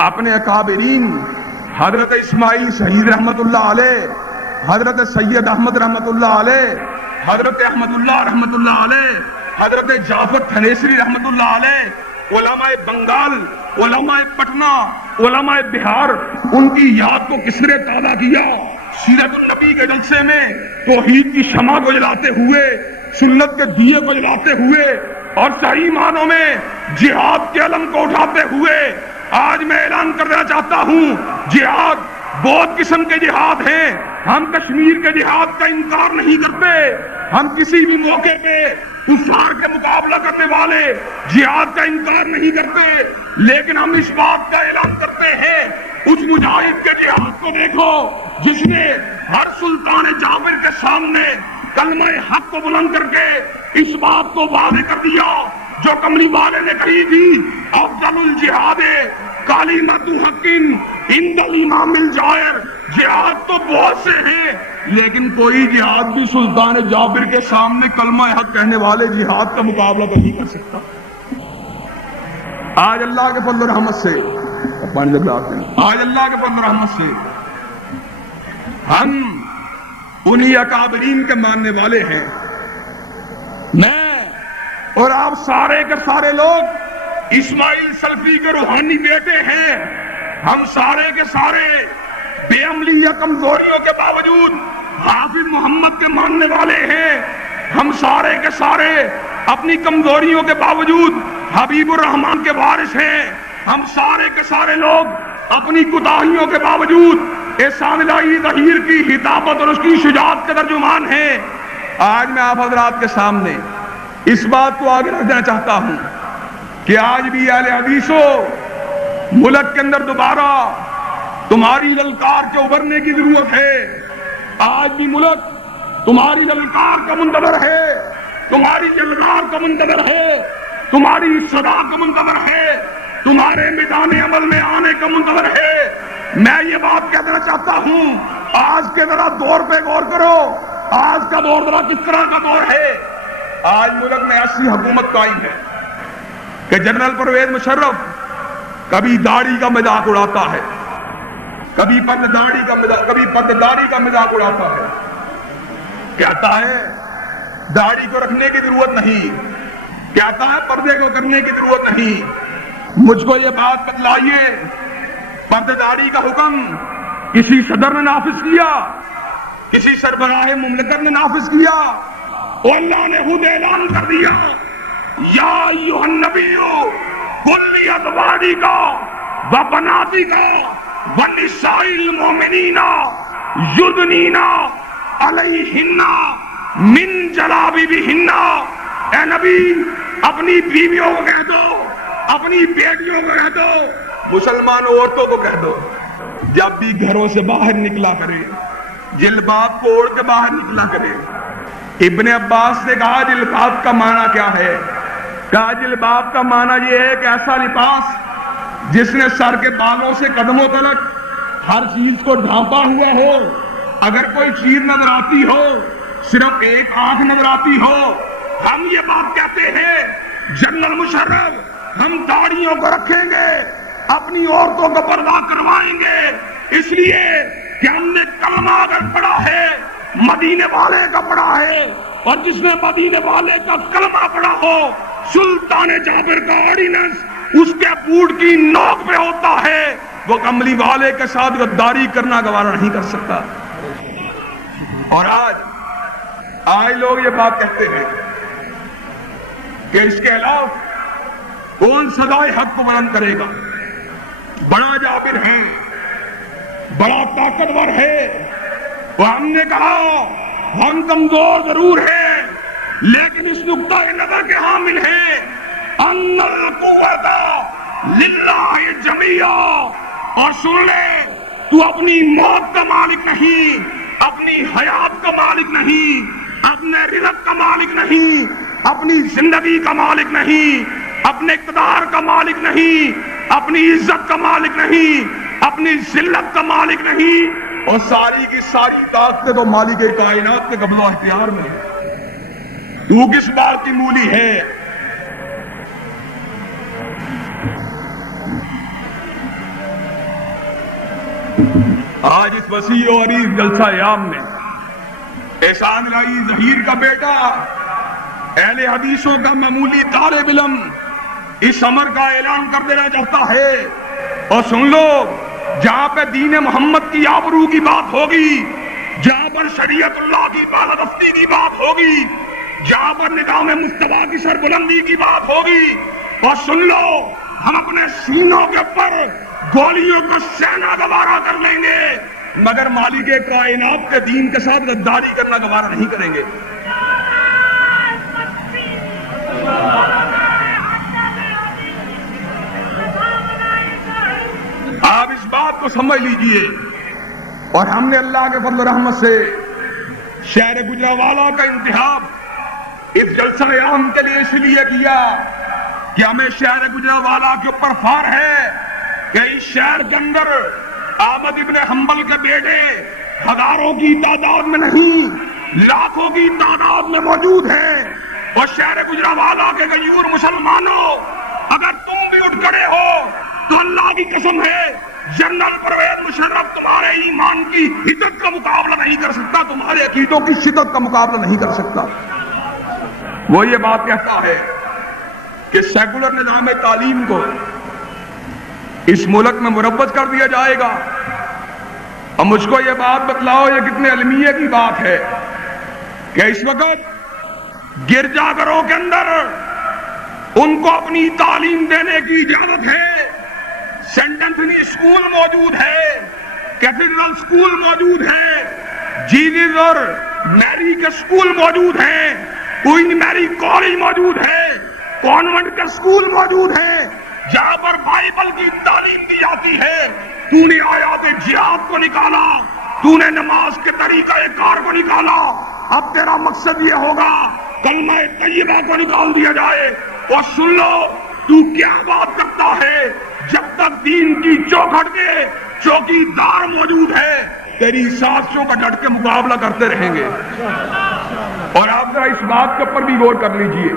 اپنے اکابرین حضرت اسماعیل شہید رحمت اللہ علیہ، حضرت سید احمد رحمت اللہ علیہ، حضرت احمد اللہ رحمت اللہ علیہ، حضرت جعفر تھنیسری رحمت اللہ علیہ، علماء بنگال، علماء پٹنہ، علماء بہار، ان کی یاد کو کس نے تازہ کیا؟ سیرت النبی کے جلسے میں توحید کی شمع کو جلاتے ہوئے، سنت کے دیے کو جلاتے ہوئے، اور صحیح معنوں میں جہاد کے علم کو اٹھاتے ہوئے آج میں اعلان کر دینا چاہتا ہوں، جہاد بہت قسم کے جہاد ہیں، ہم کشمیر کے جہاد کا انکار نہیں کرتے، ہم کسی بھی موقع پہ کفار کے مقابلہ کرنے والے جہاد کا انکار نہیں کرتے، لیکن ہم اس بات کا اعلان کرتے ہیں اس مجاہد کے جہاد کو دیکھو جس نے ہر سلطان جابر کے سامنے کلمہ حق کو بلند کر کے اس بات کو واضح کر دیا جو کملی والے نے کہی تھی، افضل الجہاد کلمۃ حق عند الامام الجائر۔ جہاد تو بہت سے ہیں لیکن کوئی جہاد بھی سلطان جابر کے سامنے کلمہ حق کہنے والے جہاد کا مقابلہ تو نہیں کر سکتا۔ آج اللہ کے فضل و رحمت سے آج اللہ کے فضل و رحمت سے ہم انہی اکابرین کے ماننے والے ہیں۔ میں اور آپ سارے کے سارے لوگ اسماعیل سلفی کے روحانی بیٹے ہیں، ہم سارے کے سارے بے عملی یا کمزوریوں کے باوجود حافظ محمد کے ماننے والے ہیں، ہم سارے کے سارے اپنی کمزوریوں کے باوجود حبیب الرحمان کے وارث ہیں، ہم سارے کے سارے لوگ اپنی کوتاہیوں کے باوجود احسان الہی ظہیر کی ہدایت اور اس کی شجاعت کے ترجمان ہیں۔ آج میں آپ حضرات کے سامنے اس بات کو آگے رکھ دینا چاہتا ہوں کہ آج بھی اہل حدیثوں ملک کے اندر دوبارہ تمہاری للکار کے ابھرنے کی ضرورت ہے۔ آج بھی ملک تمہاری للکار کا منتظر ہے، تمہاری للکار کا منتظر ہے، تمہاری صدا کا منتظر ہے، تمہارے میدان عمل میں آنے کا منتظر ہے۔ میں یہ بات کہہ دینا چاہتا ہوں، آج کے ذرا دور پہ غور کرو، آج کا دور ذرا کس طرح کا دور ہے۔ آج ملک میں ایسی حکومت قائم ہے کہ جنرل پرویز مشرف کبھی داڑھی کا مذاق اڑاتا ہے، کبھی پرداری کا مذاق اڑاتا ہے، کہتا ہے داڑھی کو رکھنے کی ضرورت نہیں، کہتا ہے پردے کو کرنے کی ضرورت نہیں۔ مجھ کو یہ بات بتلائیے، پردے داڑھی کا حکم کسی صدر نے نافذ کیا، کسی سربراہ مملکت نے نافذ کیا؟ اور اللہ نے خود اعلان کر دیا، یا ایھا النبی قل لازواجک وبناتک ونساء المؤمنین یدنین علیہن من جلابیبہن۔ اے نبی، اپنی بیویوں کو کہہ دو، اپنی بیٹیوں کو کہہ دو، مسلمان عورتوں کو کہہ دو، جب بھی گھروں سے باہر نکلا کرے جلباب کو اوڑھ کے باہر نکلا کرے۔ ابن عباس نے کہا جلباب کا معنی کیا ہے؟ کہا جلباب کا معنی یہ ہے کہ ایسا لباس جس نے سر کے بالوں سے قدموں تلک ہر چیز کو ڈھانپا ہوا ہو، اگر کوئی چیز نظر آتی ہو، صرف ایک آنکھ نظر آتی ہو۔ ہم یہ بات کہتے ہیں جنرل مشرف ہم داڑھیوں کو رکھیں گے، اپنی عورتوں کو پردہ کروائیں گے، اس لیے کہ ہم نے کلمہ اگر پڑھا ہے مدینے والے کا پڑھا ہے، اور جس نے مدینے والے کا کلمہ پڑھا ہو سلطان جابر کا آرڈیننس اس کے بوٹ کی نوک پہ ہوتا ہے، وہ کملی والے کے ساتھ غداری کرنا گوارا نہیں کر سکتا۔ اور آج لوگ یہ بات کہتے ہیں کہ اس کے علاوہ کون صدائے حق کو بلند کرے گا؟ بڑا جابر ہے، بڑا طاقتور ہے، اور ہم نے کہا ہم کمزور ضرور ہیں لیکن اس نقطہ نظر کے حامل ہیں ان القوت للہ جمیعا۔ اور سن لے، تو اپنی موت کا مالک نہیں، اپنی حیات کا مالک نہیں، اپنے رزق کا مالک نہیں، اپنی زندگی کا مالک نہیں، اپنے اقتدار کا مالک نہیں، اپنی عزت کا مالک نہیں، اپنی ذلت کا مالک نہیں، اور ساری کی ساری طاقتیں تو مالک کائنات کے قبضہ و اختیار میں ہیں۔ تو کس بات کی مولی ہے؟ آج اس وسیع و عریض جلسہ عام میں احسان رائی ظہیر کا بیٹا، اہل حدیثوں کا معمولی طالب علم اس امر کا اعلان کر دینا چاہتا ہے۔ اور سن لو، جہاں پہ دین محمد کی آبرو کی بات ہوگی، جہاں پر شریعت اللہ کی بالادستی کی بات ہوگی، جہاں پر نظام مصطفیٰ کی سربلندی کی بات ہوگی، اور سن لو، ہم اپنے سینوں کے اوپر گولیوں کو سہنا گوارا کر لیں گے مگر مالک کائنات کے دین کے ساتھ غداری کرنا گوارا نہیں کریں گے۔ آپ اس بات کو سمجھ لیجئے، اور ہم نے اللہ کے فضل و رحمت سے شہر گجرانوالہ کا انتخاب اس جلسہ عام کے لیے اس لیے کیا کہ ہمیں شہر گجرانوالہ کے اوپر فخر ہے کہ اس شہر کے اندر احمد ابن حنبل کے بیٹے ہزاروں کی تعداد میں نہیں لاکھوں کی تعداد میں موجود ہیں۔ اور شہر گجرانوالہ کے غیور مسلمانوں، اگر تم بھی اٹھ کھڑے ہو تو اللہ کی قسم ہے جنرل پرویز مشرف تمہارے ایمان کی حدت کا مقابلہ نہیں کر سکتا، تمہارے عقیدوں کی شدت کا مقابلہ نہیں کر سکتا۔ وہ یہ بات کہتا ہے کہ سیکولر نظام تعلیم کو اس ملک میں مروج کر دیا جائے گا۔ اور مجھ کو یہ بات بتلاؤ، یہ کتنے علمیہ کی بات ہے کہ اس وقت گرجا گھروں کے اندر ان کو اپنی تعلیم دینے کی اجازت ہے، سینٹنسنی اسکول موجود ہے، کیتھیڈرل اسکول موجود ہے، جیزس اور میری کے اسکول موجود ہیں، کوئین میری کالج موجود ہے، کانوینٹ کے اسکول موجود ہیں جہاں پر بائبل کی تعلیم دی جاتی ہے۔ تو نے آیات جہاد کو نکالا، تو نے نماز کے طریقہ کار کو نکالا، اب تیرا مقصد یہ ہوگا کلمہ طیبہ کو نکال دیا جائے۔ اور سن لو، تو کیا بات کرتا ہے، جب تک دین کی چوکھٹ کے چوکی دار موجود ہے تیری سازشوں کا ڈٹ کے مقابلہ کرتے رہیں گے۔ اور آپ ذرا اس بات کے اوپر بھی غور کر لیجئے،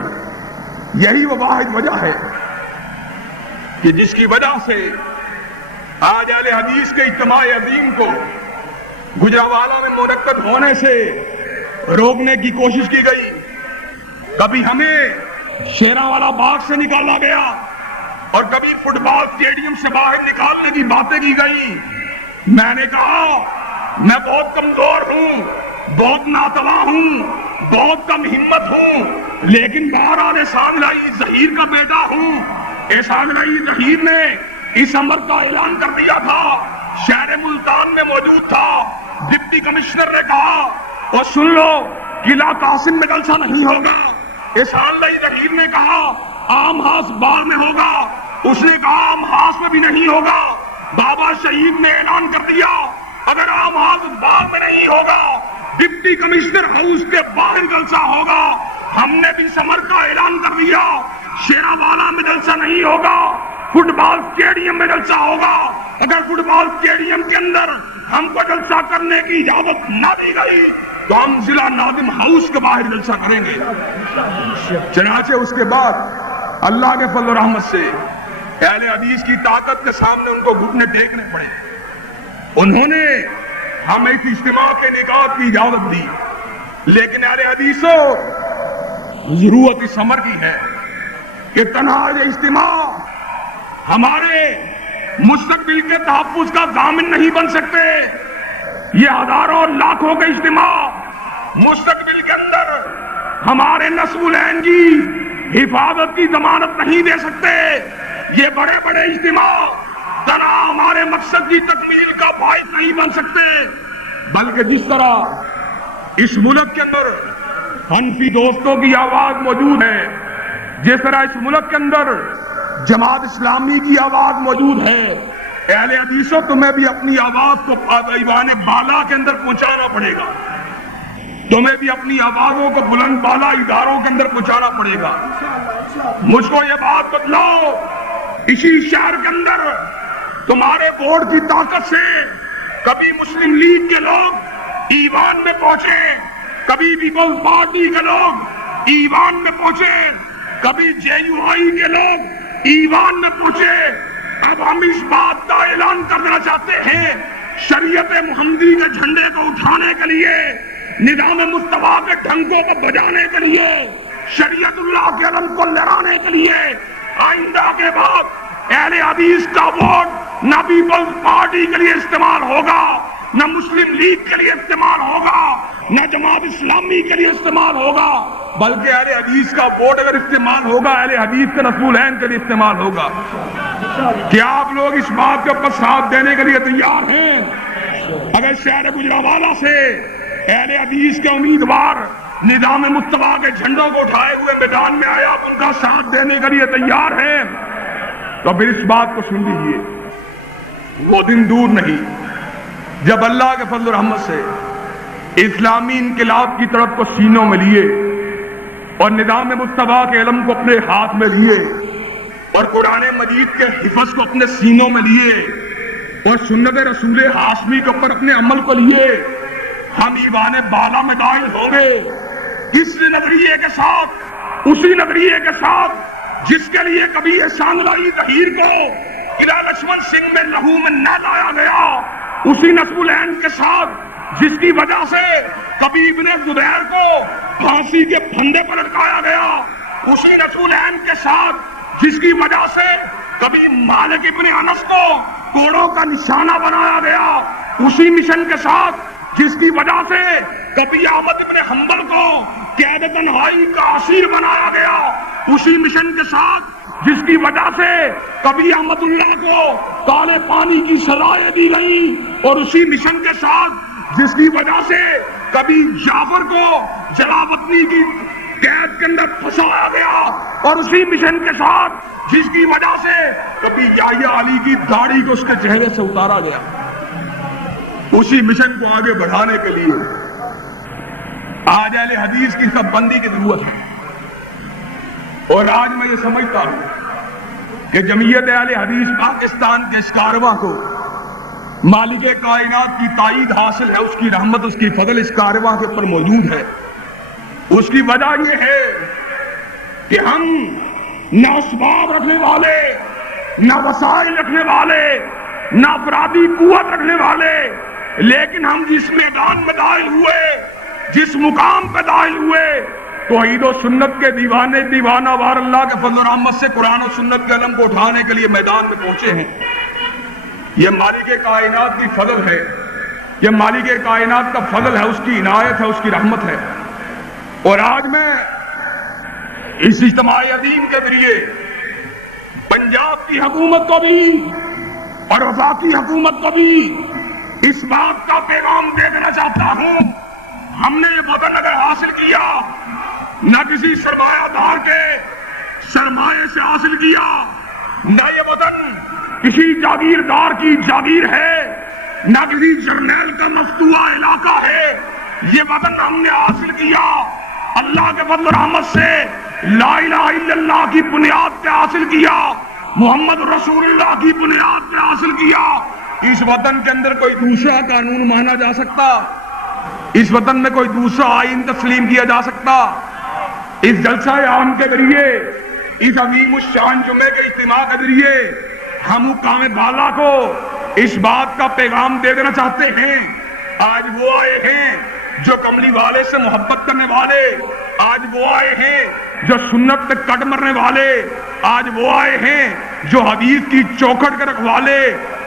یہی وہ واحد وجہ ہے کہ جس کی وجہ سے آج اہل حدیث کے اجتماع عظیم کو گجرانوالہ میں منعقد ہونے سے روکنے کی کوشش کی گئی۔ کبھی ہمیں شیراوالا باغ سے نکالا گیا اور کبھی فٹ بال اسٹیڈیم سے باہر نکالنے کی باتیں کی گئی. میں نے کہا میں بہت کمزور ہوں, بہت ناتواں ہوں, بہت کم ہمت ہوں, لیکن بہرحال احسان الہی ظہیر کا بیٹا ہوں. احسان الہی ظہیر نے اس امر کا اعلان کر دیا تھا, شہر ملتان میں موجود تھا. ڈپٹی کمشنر نے کہا اور سن لو قلعہ قاسم میں جلسہ نہیں ہوگا. احسان الہی ظہیر نے کہا عام ہاس باغ میں ہوگا. اس نے کہا عام ہاس میں بھی نہیں ہوگا. بابا شہید نے اعلان کر دیا اگر عام ہاس باغ میں نہیں ہوگا ڈپٹی کمشنر ہاؤس کے باہر جلسہ ہوگا. ہم نے بھی سمر کا اعلان کر دیا, شیراوالا میں جلسہ نہیں ہوگا, فٹ بال اسٹیڈیم میں جلسہ ہوگا. اگر فٹ بال اسٹیڈیم کے اندر ہم کو جلسہ کرنے کی اجازت نہ دی گئی تو ہم ضلع ناظم ہاؤس کے باہر جلسہ کریں گے. چنانچہ اس کے بعد اللہ کے فضل و رحمت سے اہل حدیث کی طاقت کے سامنے ان کو گھٹنے ٹیکنے پڑے. انہوں نے ہمیں اس اجتماع کے انعقاد کی اجازت دی, لیکن اہل حدیثوں ضرورت اس امر کی ہے کہ تنہا یہ اجتماع ہمارے مستقبل کے تحفظ کا ضامن نہیں بن سکتے. یہ ہزاروں لاکھوں کے اجتماع مستقبل کے اندر ہمارے نسب العین کی حفاظت کی ضمانت نہیں دے سکتے. یہ بڑے بڑے اجتماع تنہا ہمارے مقصد کی تکمیل کا باعث نہیں بن سکتے, بلکہ جس طرح اس ملک کے اندر حنفی دوستوں کی آواز موجود ہے, جس طرح اس ملک کے اندر جماعت اسلامی کی آواز موجود ہے, اہل حدیثوں تمہیں بھی اپنی آواز کو ایوان بالا کے اندر پہنچانا پڑے گا. تمہیں بھی اپنی آوازوں کو بلند بالا اداروں کے اندر پہنچانا پڑے گا. مجھ کو یہ بات بتلاؤ, اسی شہر کے اندر تمہارے بورڈ کی طاقت سے کبھی مسلم لیگ کے لوگ ایوان میں پہنچے, کبھی پیپلز پارٹی کے لوگ ایوان میں پہنچے, کبھی جے یو آئی کے لوگ ایوان میں پہنچے. اب ہم اس بات کا اعلان کرنا چاہتے ہیں, شریعت محمدی کے جھنڈے کو اٹھانے کے لیے, نظام مصطفیٰ کے ڈھنگوں کو بجانے کے لیے, شریعت اللہ کے علم کو لہرانے کے لیے آئندہ کے بعد اہل حدیث کا ووٹ نہ پیپلز پارٹی کے لیے استعمال ہوگا, نہ مسلم لیگ کے لیے استعمال ہوگا, نہ جماعت اسلامی کے لیے استعمال ہوگا, بلکہ اہل حدیث کا ووٹ اگر استعمال ہوگا اہل حدیث کے نسب العین کے لیے استعمال ہوگا. کیا آپ لوگ اس بات کے اوپر ساتھ دینے کے لیے تیار ہیں؟ اگر شہر گجرانوالہ سے اہل حدیث کے امیدوار نظام مصطفیٰ کے جھنڈوں کو اٹھائے ہوئے میدان میں آیا, ان کا ساتھ دینے کے لیے تیار ہیں, تو پھر اس بات کو سن لیجیے, وہ دن دور نہیں جب اللہ کے فضل و رحمت سے اسلامی انقلاب کی طرف کو سینوں میں لیے اور نظام مصطفیٰ کے علم کو اپنے ہاتھ میں لیے اور قرآن مجید کے حفظ کو اپنے سینوں میں لیے اور سنت رسول ہاشمی کے اوپر اپنے عمل کو لیے, ہم ایوان بالا میں داخل ہوں گے اس نظریے کے ساتھ, اسی نظریے کے ساتھ جس کے لیے کبھی احسان الہی ظہیر کو قلعہ لکشمن سنگھ میں لہو میں نہ لایا گیا, اسی نسب العین کے ساتھ جس کی وجہ سے کبھی ابن زبیر کو پھانسی کے پھندے پر لٹکایا گیا, اسی نسب العین کے ساتھ جس کی وجہ سے کبھی مالک ابن انس کو کوڑوں کا نشانہ بنایا گیا, اسی مشن کے ساتھ جس کی وجہ سے کبھی احمد ابن حنبل کو قید تنہائی کا اسیر بنایا گیا, اسی مشن کے ساتھ جس کی وجہ سے کبھی احمد اللہ کو کالے پانی کی سزائیں دی گئی, اور اسی مشن کے ساتھ جس کی وجہ سے کبھی جعفر کو جلاوطنی کی قید کے اندر پھنسایا گیا, اور اسی مشن کے ساتھ جس کی وجہ سے کبھی یحییٰ علی کی داڑھی کو اس کے چہرے سے اتارا گیا. اسی مشن کو آگے بڑھانے کے لیے آج اہل حدیث کی سب بندی کی ضرورت ہے, اور آج میں یہ سمجھتا ہوں کہ جمعیت اہل حدیث پاکستان کے اس کارواں کو مالک کائنات کی تائید حاصل ہے, اس کی رحمت اس کی فضل اس کارواں کے اوپر موجود ہے. اس کی وجہ یہ ہے کہ ہم نہ اسباب رکھنے والے, نہ وسائل رکھنے والے, نہ افرادی قوت رکھنے والے, لیکن ہم جس میدان میں داخل ہوئے, جس مقام پہ داخل ہوئے, توحید و سنت کے دیوانہ وار اللہ کے فضل و رحمت سے قرآن و سنت کے علم کو اٹھانے کے لیے میدان میں پہنچے ہیں. یہ مالک کائنات کی فضل ہے، یہ مالک کائنات کا فضل ہے، اس کی عنایت ہے، اس کی رحمت ہے. اور آج میں اس اجتماع عظیم کے ذریعے پنجاب کی حکومت کو بھی اور وفاقی حکومت کو بھی اس بات کا پیغام دے دینا چاہتا ہوں، ہم نے یہ وطن اگر حاصل کیا نہ کسی سرمایہ دار کے سرمایے سے حاصل کیا، نہ یہ وطن کسی جاگیردار کی جاگیر ہے، نہ کسی جرنیل کا مفتوحہ علاقہ ہے. یہ وطن ہم نے حاصل کیا اللہ کے فضل و رحمت سے، لا الہ الا اللہ کی بنیاد پہ حاصل کیا، محمد رسول اللہ کی بنیاد پہ حاصل کیا. اس وطن کے اندر کوئی دوسرا قانون مانا جا سکتا، اس وطن میں کوئی دوسرا آئین تسلیم کیا جا سکتا. اس جلسہ عام کے ذریعے، اس عظیم الشان جمعے کے اجتماع کے ذریعے ہم حکام بالا کو اس بات کا پیغام دے دینا چاہتے ہیں. آج وہ آئے ہیں جو کملی والے سے محبت کرنے والے، آج وہ آئے ہیں جو سنت پہ کٹ مرنے والے، آج وہ آئے ہیں جو حدیث کی چوکھٹ کے رکھوالے،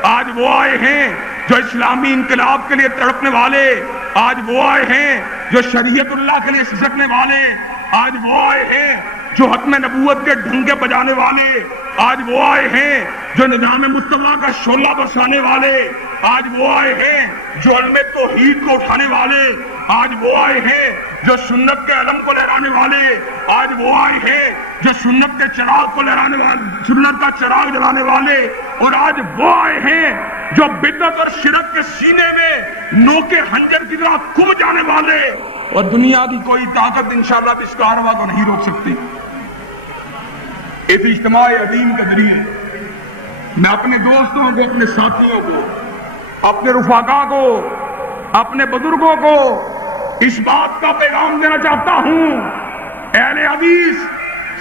آج وہ آئے ہیں جو اسلامی انقلاب کے لیے تڑپنے والے، آج وہ آئے ہیں جو شریعت اللہ کے لیے سسکنے والے، آج وہ آئے ہیں جو ختم نبوت کے ڈھنگے بجانے والے، آج وہ آئے ہیں جو نظام مصطفیٰ کا شعلہ برسانے والے، آج وہ آئے ہیں جو علم توحید کو اٹھانے والے، آج وہ آئے ہیں جو سنت کے علم کو لہرانے والے، آج وہ آئے ہیں جو سنت کے چراغ کو لہرانے والے، سنت کا چراغ جلانے والے، اور آج وہ آئے ہیں جو بدعت اور شرک کے سینے میں نوکے خنجر کی طرح کھب جانے والے، اور دنیا کی کوئی طاقت انشاءاللہ اس کارروائی کو نہیں روک سکتی. اس اجتماع عظیم کے ذریعے میں اپنے دوستوں کو، اپنے ساتھیوں کو، اپنے رفقا کو، اپنے بزرگوں کو اس بات کا پیغام دینا چاہتا ہوں، اہل حدیث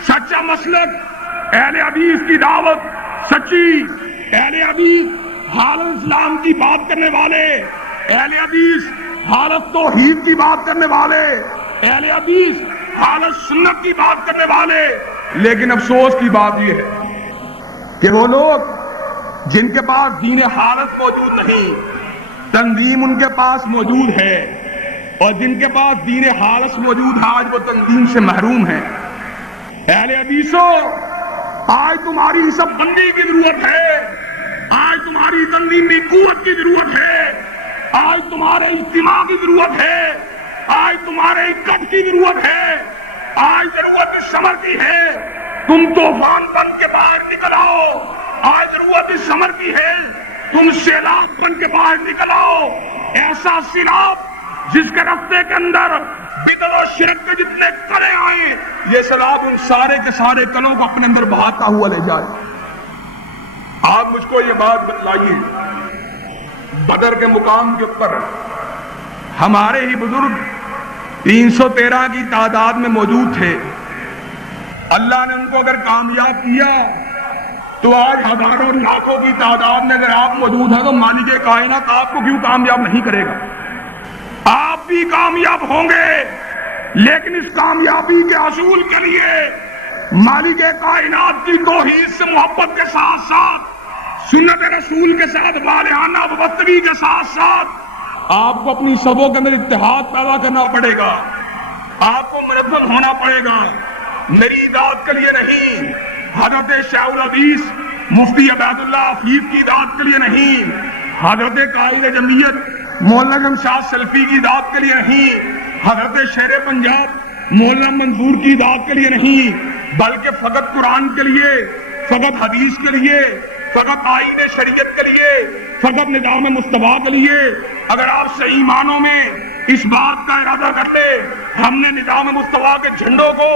سچا مسلک، اہل حدیث کی دعوت سچی، اہل حدیث حالت اسلام کی بات کرنے والے، اہل حدیث حالت توحید کی بات کرنے والے، اہل حدیث حالت سنت کی بات کرنے والے. لیکن افسوس کی بات یہ ہے کہ وہ لوگ جن کے پاس دین حالت موجود نہیں، تنظیم ان کے پاس موجود ہے، اور جن کے پاس دین حالت موجود ہے آج وہ تنظیم سے محروم ہیں. اہل حدیثوں، آج تمہاری سب بندی کی ضرورت ہے، آج تمہاری تنظیمی قوت کی ضرورت ہے، آج تمہارے اجتماع کی ضرورت ہے، آج تمہارے اکٹھ کی ضرورت ہے، آج ضرورت اس سمر کی ہے. تم طوفان بن کے باہر نکل آؤ، آج ضرورت اس سمر کی ہے، تم سیلاب بن کے باہر نکل آؤ. ایسا سیلاب جس کے راستے کے اندر بدعت و شرک کے جتنے کلے آئیں، یہ سیلاب ان سارے کے سارے کلوں کو اپنے اندر بہاتا ہوا لے جائے. آپ مجھ کو یہ بات بتلائیے، بدر کے مقام کے اوپر ہمارے ہی بزرگ 313 کی تعداد میں موجود تھے. اللہ نے ان کو اگر کامیاب کیا تو آج ہزاروں لاکھوں کی تعداد میں اگر آپ موجود ہیں تو مالک کائنات آپ کو کیوں کامیاب نہیں کرے گا؟ آپ بھی کامیاب ہوں گے، لیکن اس کامیابی کے حصول کے لیے مالک کائنات کی توحید سے محبت کے ساتھ ساتھ، سنت رسول کے ساتھ والہانہ وابستگی کے ساتھ ساتھ آپ کو اپنی سبوں کے اندر اتحاد پیدا کرنا پڑے گا، آپ کو منظم ہونا پڑے گا. میری ذات کے لیے نہیں، حضرت شیخ الحدیث مفتی عبید اللہ حفیظ کی ذات کے لیے نہیں، حضرت قائد جمعیت مولانا جمشید سلفی کی ذات کے لیے نہیں، حضرت شیر پنجاب مولانا منظور کی ذات کے لیے نہیں، بلکہ فقط قرآن کے لیے، فقط حدیث کے لیے، فقط آئین شریعت کے لیے، فقط نظام مصطفیٰ کے لیے. اگر آپ صحیح معنوں میں اس بات کا ارادہ کرتے ہم نے نظام مصطفیٰ کے جھنڈوں کو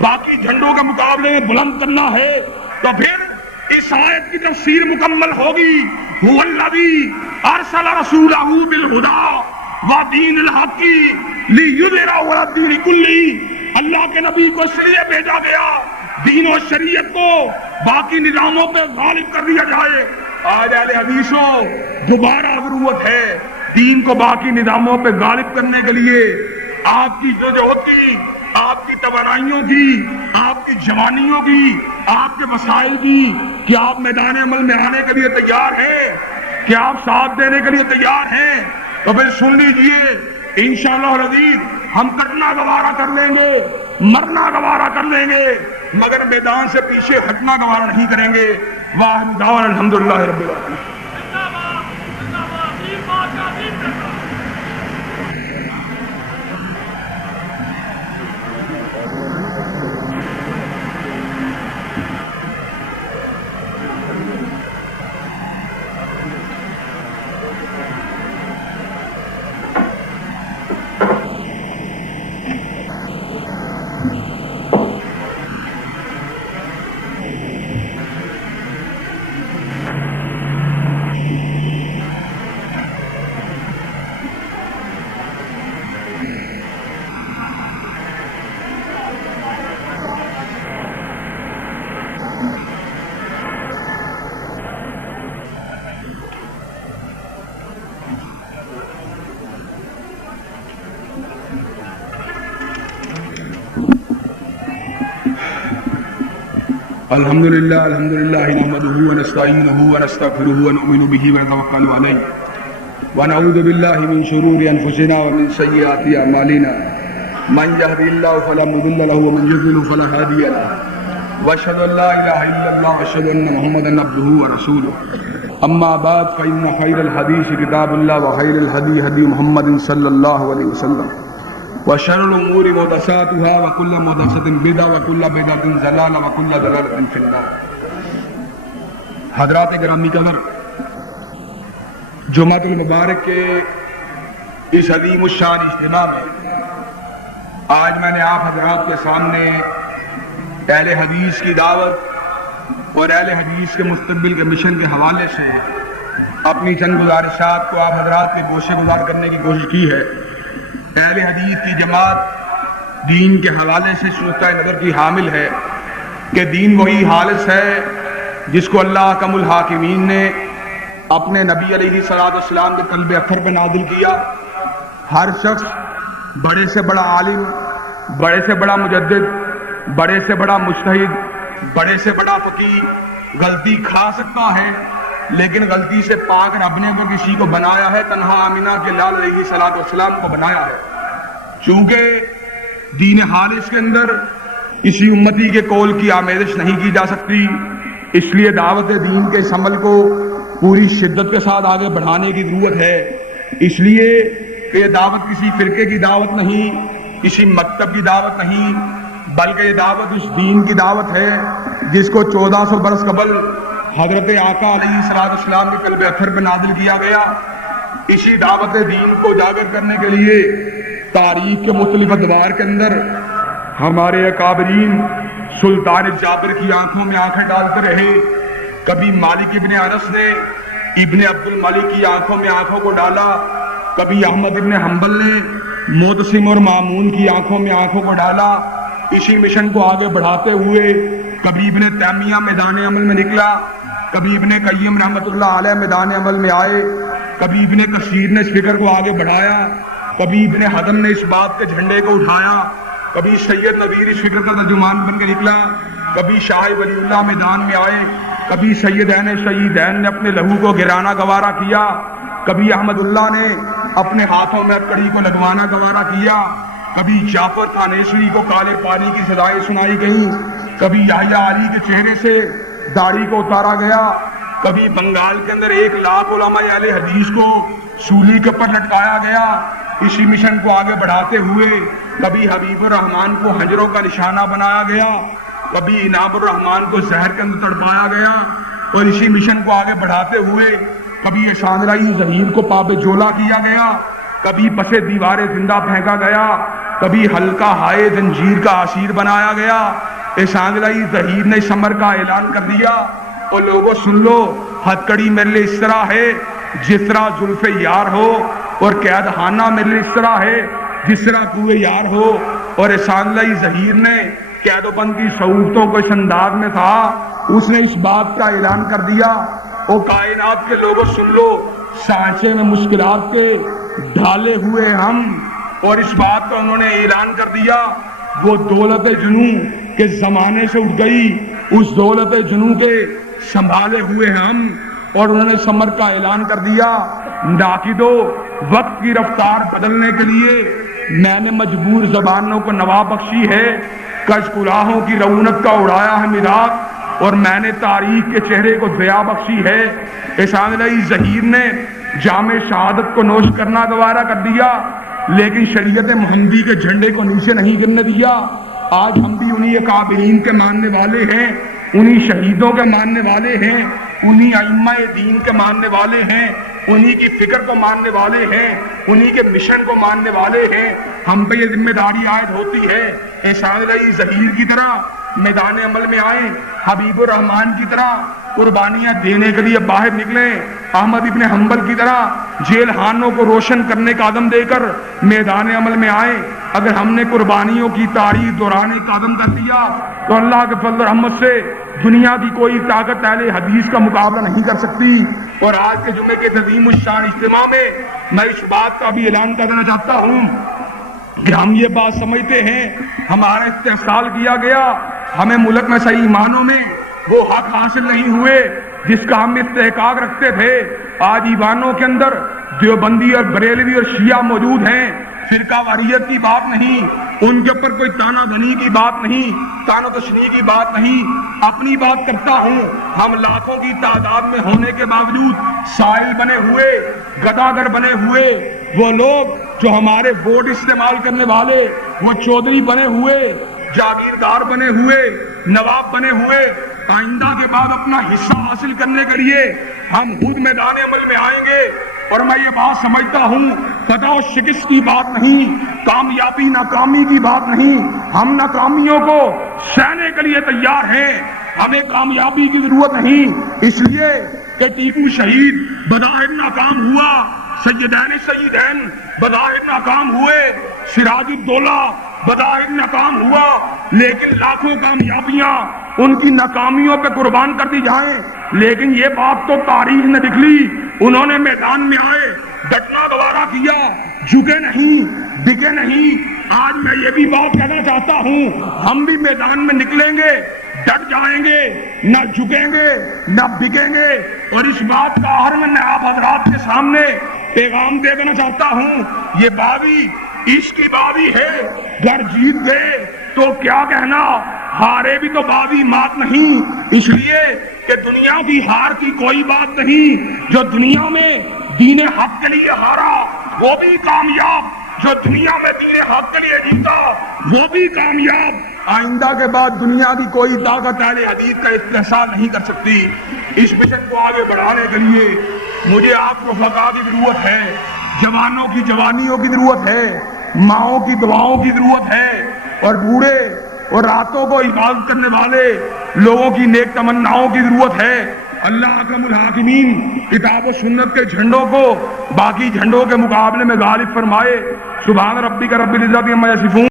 باقی جھنڈوں کے مقابلے میں بلند کرنا ہے، تو پھر اس آیت کی تفسیر مکمل ہوگی. هو الذی ارسل رسولہ بالہدی ودین الحق لیظہرہ علی الدین کلہ. اللہ کے نبی کو اس لیے بھیجا گیا دین و شریعت کو باقی نظاموں پہ غالب کر دیا جائے. آج اہل حدیثوں دوبارہ ضرورت ہے دین کو باقی نظاموں پہ غالب کرنے کے لیے. آپ کی جو ہوتی، آپ کی توانائیوں کی، آپ کی جوانیوں کی، آپ کے وسائل کی، کیا آپ میدان عمل میں آنے کے لیے تیار ہیں؟ کیا آپ ساتھ دینے کے لیے تیار ہیں؟ تو پھر سن لیجئے، انشاءاللہ العزیز ہم کٹنا گوارا کر لیں گے، مرنا گوارا کر لیں گے، مگر میدان سے پیچھے ہٹنا گوارا نہیں کریں گے۔ واحد دعوانا الحمدللہ رب العالمین۔ الحمدللہ نحمده ونستعینه ونستغفره ونؤمن به ونتوکل علیہ ونعوذ باللہ من شرور انفسنا ومن سیئات اعمالنا من يهده الله فلا مضل له ومن يضلل فلا هادي له واشهد ان لا اله الا الله واشهد ان محمدا عبده ورسوله اما بعد فان خير الحديث كتاب الله وخير الهدي هدي محمد صلى الله عليه وسلم وشر الامور محدثاتها وكل محدثة بدعة وكل بدعة ضلالة وكل ضلالة في النار۔ حضرات گرامی قدر، جمعۃ المبارک کے اس عظیم الشان اجتماع میں آج میں نے آپ حضرات کے سامنے اہل حدیث کی دعوت اور اہل حدیث کے مستقبل کے مشن کے حوالے سے اپنی چند گزارشات کو آپ حضرات کے گوشے گزار کرنے کی کوشش کی ہے۔ اہل حدیث کی جماعت دین کے حوالے سے نقطہ نظر کی حامل ہے کہ دین وہی خالص ہے جس کو اللہ احکم الحاکمین نے اپنے نبی علیہ السلام کے قلب اطہر پہ نازل کیا۔ ہر شخص بڑے سے بڑا عالم، بڑے سے بڑا مجدد، بڑے سے بڑا مجتہد، بڑے سے بڑا فقیہ غلطی کھا سکتا ہے، لیکن غلطی سے پاک رب نے اگر کسی کو بنایا ہے، تنہا آمینہ کے لال علیہ السلام کو بنایا ہے۔ چونکہ دین خالص کے اندر کسی امتی کے قول کی آمیزش نہیں کی جا سکتی، اس لیے دعوت دین کے اس عمل کو پوری شدت کے ساتھ آگے بڑھانے کی ضرورت ہے۔ اس لیے کہ یہ دعوت کسی فرقے کی دعوت نہیں، کسی مکتب کی دعوت نہیں، بلکہ یہ دعوت اس دین کی دعوت ہے جس کو 1400 برس قبل حضرت آقا علیہ السلام کے قلب اطہر پہ نازل کیا گیا۔ اسی دعوت دین کو اجاگر کرنے کے لیے تاریخ کے مختلف ادوار کے اندر ہمارے اکابرین سلطان جابر کی آنکھوں میں آنکھیں ڈالتے رہے۔ کبھی مالک ابن انس نے ابن عبد الملک کی آنکھوں میں آنکھوں کو ڈالا، کبھی احمد ابن حنبل نے معتصم اور مامون کی آنکھوں میں آنکھوں کو ڈالا۔ اسی مشن کو آگے بڑھاتے ہوئے کبھی ابن تیمیہ میدان عمل میں نکلا، کبھی ابن قیم رحمۃ اللہ علیہ میدان عمل میں آئے، کبھی ابن کثیر نے اس فکر کو آگے بڑھایا، کبھی ابن حزم نے اس بات کے جھنڈے کو اٹھایا، کبھی سید نویر اس فکر کا ترجمان بن کے نکلا، کبھی شاہ ولی اللہ میدان میں آئے، کبھی سیدین سیدین نے اپنے لہو کو گرانا گوارا کیا، کبھی احمد اللہ نے اپنے ہاتھوں میں کڑی کو لگوانا گوارا کیا، کبھی جعفر تھانیشوری کو کالے پانی کی سزائیں سنائی گئیں، کبھی یحییٰ علی کے چہرے سے داڑھی کو اتارا گیا، کبھی بنگال کے اندر 1 لاکھ علماء اہل حدیث کو سولی کے پر لٹکایا گیا۔ اسی مشن کو آگے بڑھاتے ہوئے کبھی حبیب الرحمان کو حجروں کا نشانہ بنایا گیا، کبھی انعام الرحمان کو زہر کے اندر تڑپایا گیا، اور اسی مشن کو آگے بڑھاتے ہوئے کبھی احسان الہی ظہیر کو پاب جولا کیا گیا، کبھی پسے دیوار زندہ پھینکا گیا، کبھی حلقہ ہائے زنجیر کا اسیر بنایا گیا۔ احسان الہی ظہیر نے اس امر کا اعلان کر دیا، اور لوگوں سن لو، ہتھ کڑی میرے لیے اس طرح ہے جس طرح زلف یار ہو، اور قید خانہ میرے لیے اس طرح ہے جس طرح کوئے یار ہو۔ اور احسان الہی ظہیر نے قید و بند کی سہولتوں کو اس انداز میں تھا، اس نے اس بات کا اعلان کر دیا، اور کائنات کے لوگوں سن لو، سانچے میں مشکلات کے ڈھالے ہوئے ہم، اور اس بات کا انہوں نے اعلان کر دیا، وہ دولت جنوں کے زمانے سے اٹھ گئی، اس دولت جنوں کے سنبھالے ہوئے ہم، اور انہوں نے سمر کا اعلان کر دیا، ناقدو وقت کی رفتار بدلنے کے لیے میں نے مجبور زبانوں کو نوا بخشی ہے، کش کلاہوں کی رونق کا اڑایا ہے میراث، اور میں نے تاریخ کے چہرے کو ضیا بخشی ہے۔ احسان الہی ظہیر نے جام شہادت کو نوش کرنا گوارا کر دیا، لیکن شریعت محمدی کے جھنڈے کو نیچے نہیں گرنے دیا۔ آج ہم بھی انہی اکابرین کے ماننے والے ہیں، انہی شہیدوں کے ماننے والے ہیں، انہی ائمہ دین کے ماننے والے ہیں، انہی کی فکر کو ماننے والے ہیں، انہی کے مشن کو ماننے والے ہیں۔ ہم پہ یہ ذمہ داری عائد ہوتی ہے، احسان الہی ظہیر کی طرح میدان عمل میں آئیں، حبیب الرحمان کی طرح قربانیاں دینے کے لیے باہر نکلیں، احمد ابن حنبل کی طرح جیل خانوں کو روشن کرنے کا عزم دے کر میدان عمل میں آئیں۔ اگر ہم نے قربانیوں کی تاریخ دہرانے کا عزم کر دیا تو اللہ کے فضل و رحمت سے دنیا کی کوئی طاقت اہل حدیث کا مقابلہ نہیں کر سکتی۔ اور آج کے جمعے کے عظیم الشان اجتماع میں اس بات کا بھی اعلان کرنا چاہتا ہوں کہ ہم یہ بات سمجھتے ہیں، ہمارا استحصال کیا گیا، ہمیں ملک میں صحیح معنوں میں وہ حق حاصل نہیں ہوئے جس کا ہم استحقاق رکھتے تھے۔ آج ایوانوں کے اندر دیوبندی اور بریلوی اور شیعہ موجود ہیں، فرقہ واریت کی بات نہیں، ان کے اوپر کوئی تانا بنی کی بات نہیں، تانا تشنیع کی بات نہیں، اپنی بات کرتا ہوں۔ ہم لاکھوں کی تعداد میں ہونے کے باوجود سائل بنے ہوئے، گداگر بنے ہوئے، وہ لوگ جو ہمارے ووٹ استعمال کرنے والے، وہ چودھری بنے ہوئے، جاگیردار بنے ہوئے، نواب بنے ہوئے، آئندہ کے بعد اپنا حصہ حاصل کرنے کے لیے ہم خود میدان عمل میں آئیں گے۔ اور میں یہ بات سمجھتا ہوں، فتح و شکست کی بات نہیں، کامیابی ناکامی کی بات نہیں، ہم ناکامیوں کو سہنے کے لیے تیار ہیں، ہمیں کامیابی کی ضرورت نہیں، اس لیے کہ ٹیپو شہید بظاہر ناکام ہوا، سیدین بظاہر ناکام ہوئے، سراج الدولہ بظاہر ناکام ہوا، لیکن لاکھوں کامیابیاں ان کی ناکامیوں پہ قربان کر دی جائیں۔ لیکن یہ بات تو تاریخ نے لکھ لی، انہوں نے میدان میں آئے، ڈٹنا گوارا کیا، جھکے نہیں، بکے نہیں۔ آج میں یہ بھی بات کہنا چاہتا ہوں، ہم بھی میدان میں نکلیں گے، ڈٹ جائیں گے، نہ جھکیں گے نہ بکیں گے۔ اور اس بات کا ہر میں آپ حضرات کے سامنے پیغام دے دینا چاہتا ہوں، یہ باوی عشق کی باوی ہے، گر جیت گئے تو کیا کہنا، ہارے بھی تو باوی مات نہیں، اس لیے کہ دنیا کی ہار کی کوئی بات نہیں، جو دنیا میں دین حق کے لیے ہارا وہ بھی کامیاب، جو دنیا میں دین حق کے لیے جیتا وہ بھی کامیاب۔ آئندہ کے بعد دنیا کی کوئی طاقت اہل حدیث کا استحصال نہیں کر سکتی۔ اس مشن کو آگے بڑھانے کے لیے مجھے آپ کو فقہ کی ضرورت ہے، جوانوں کی جوانیوں کی ضرورت ہے، ماؤں کی دعاؤں کی ضرورت ہے، اور بوڑھے اور راتوں کو عبادت کرنے والے لوگوں کی نیک تمناؤں کی ضرورت ہے۔ اللہ اکرم الحاکمین کتاب و سنت کے جھنڈوں کو باقی جھنڈوں کے مقابلے میں غالب فرمائے۔ سبحان ربک رب العزت عما یصفون۔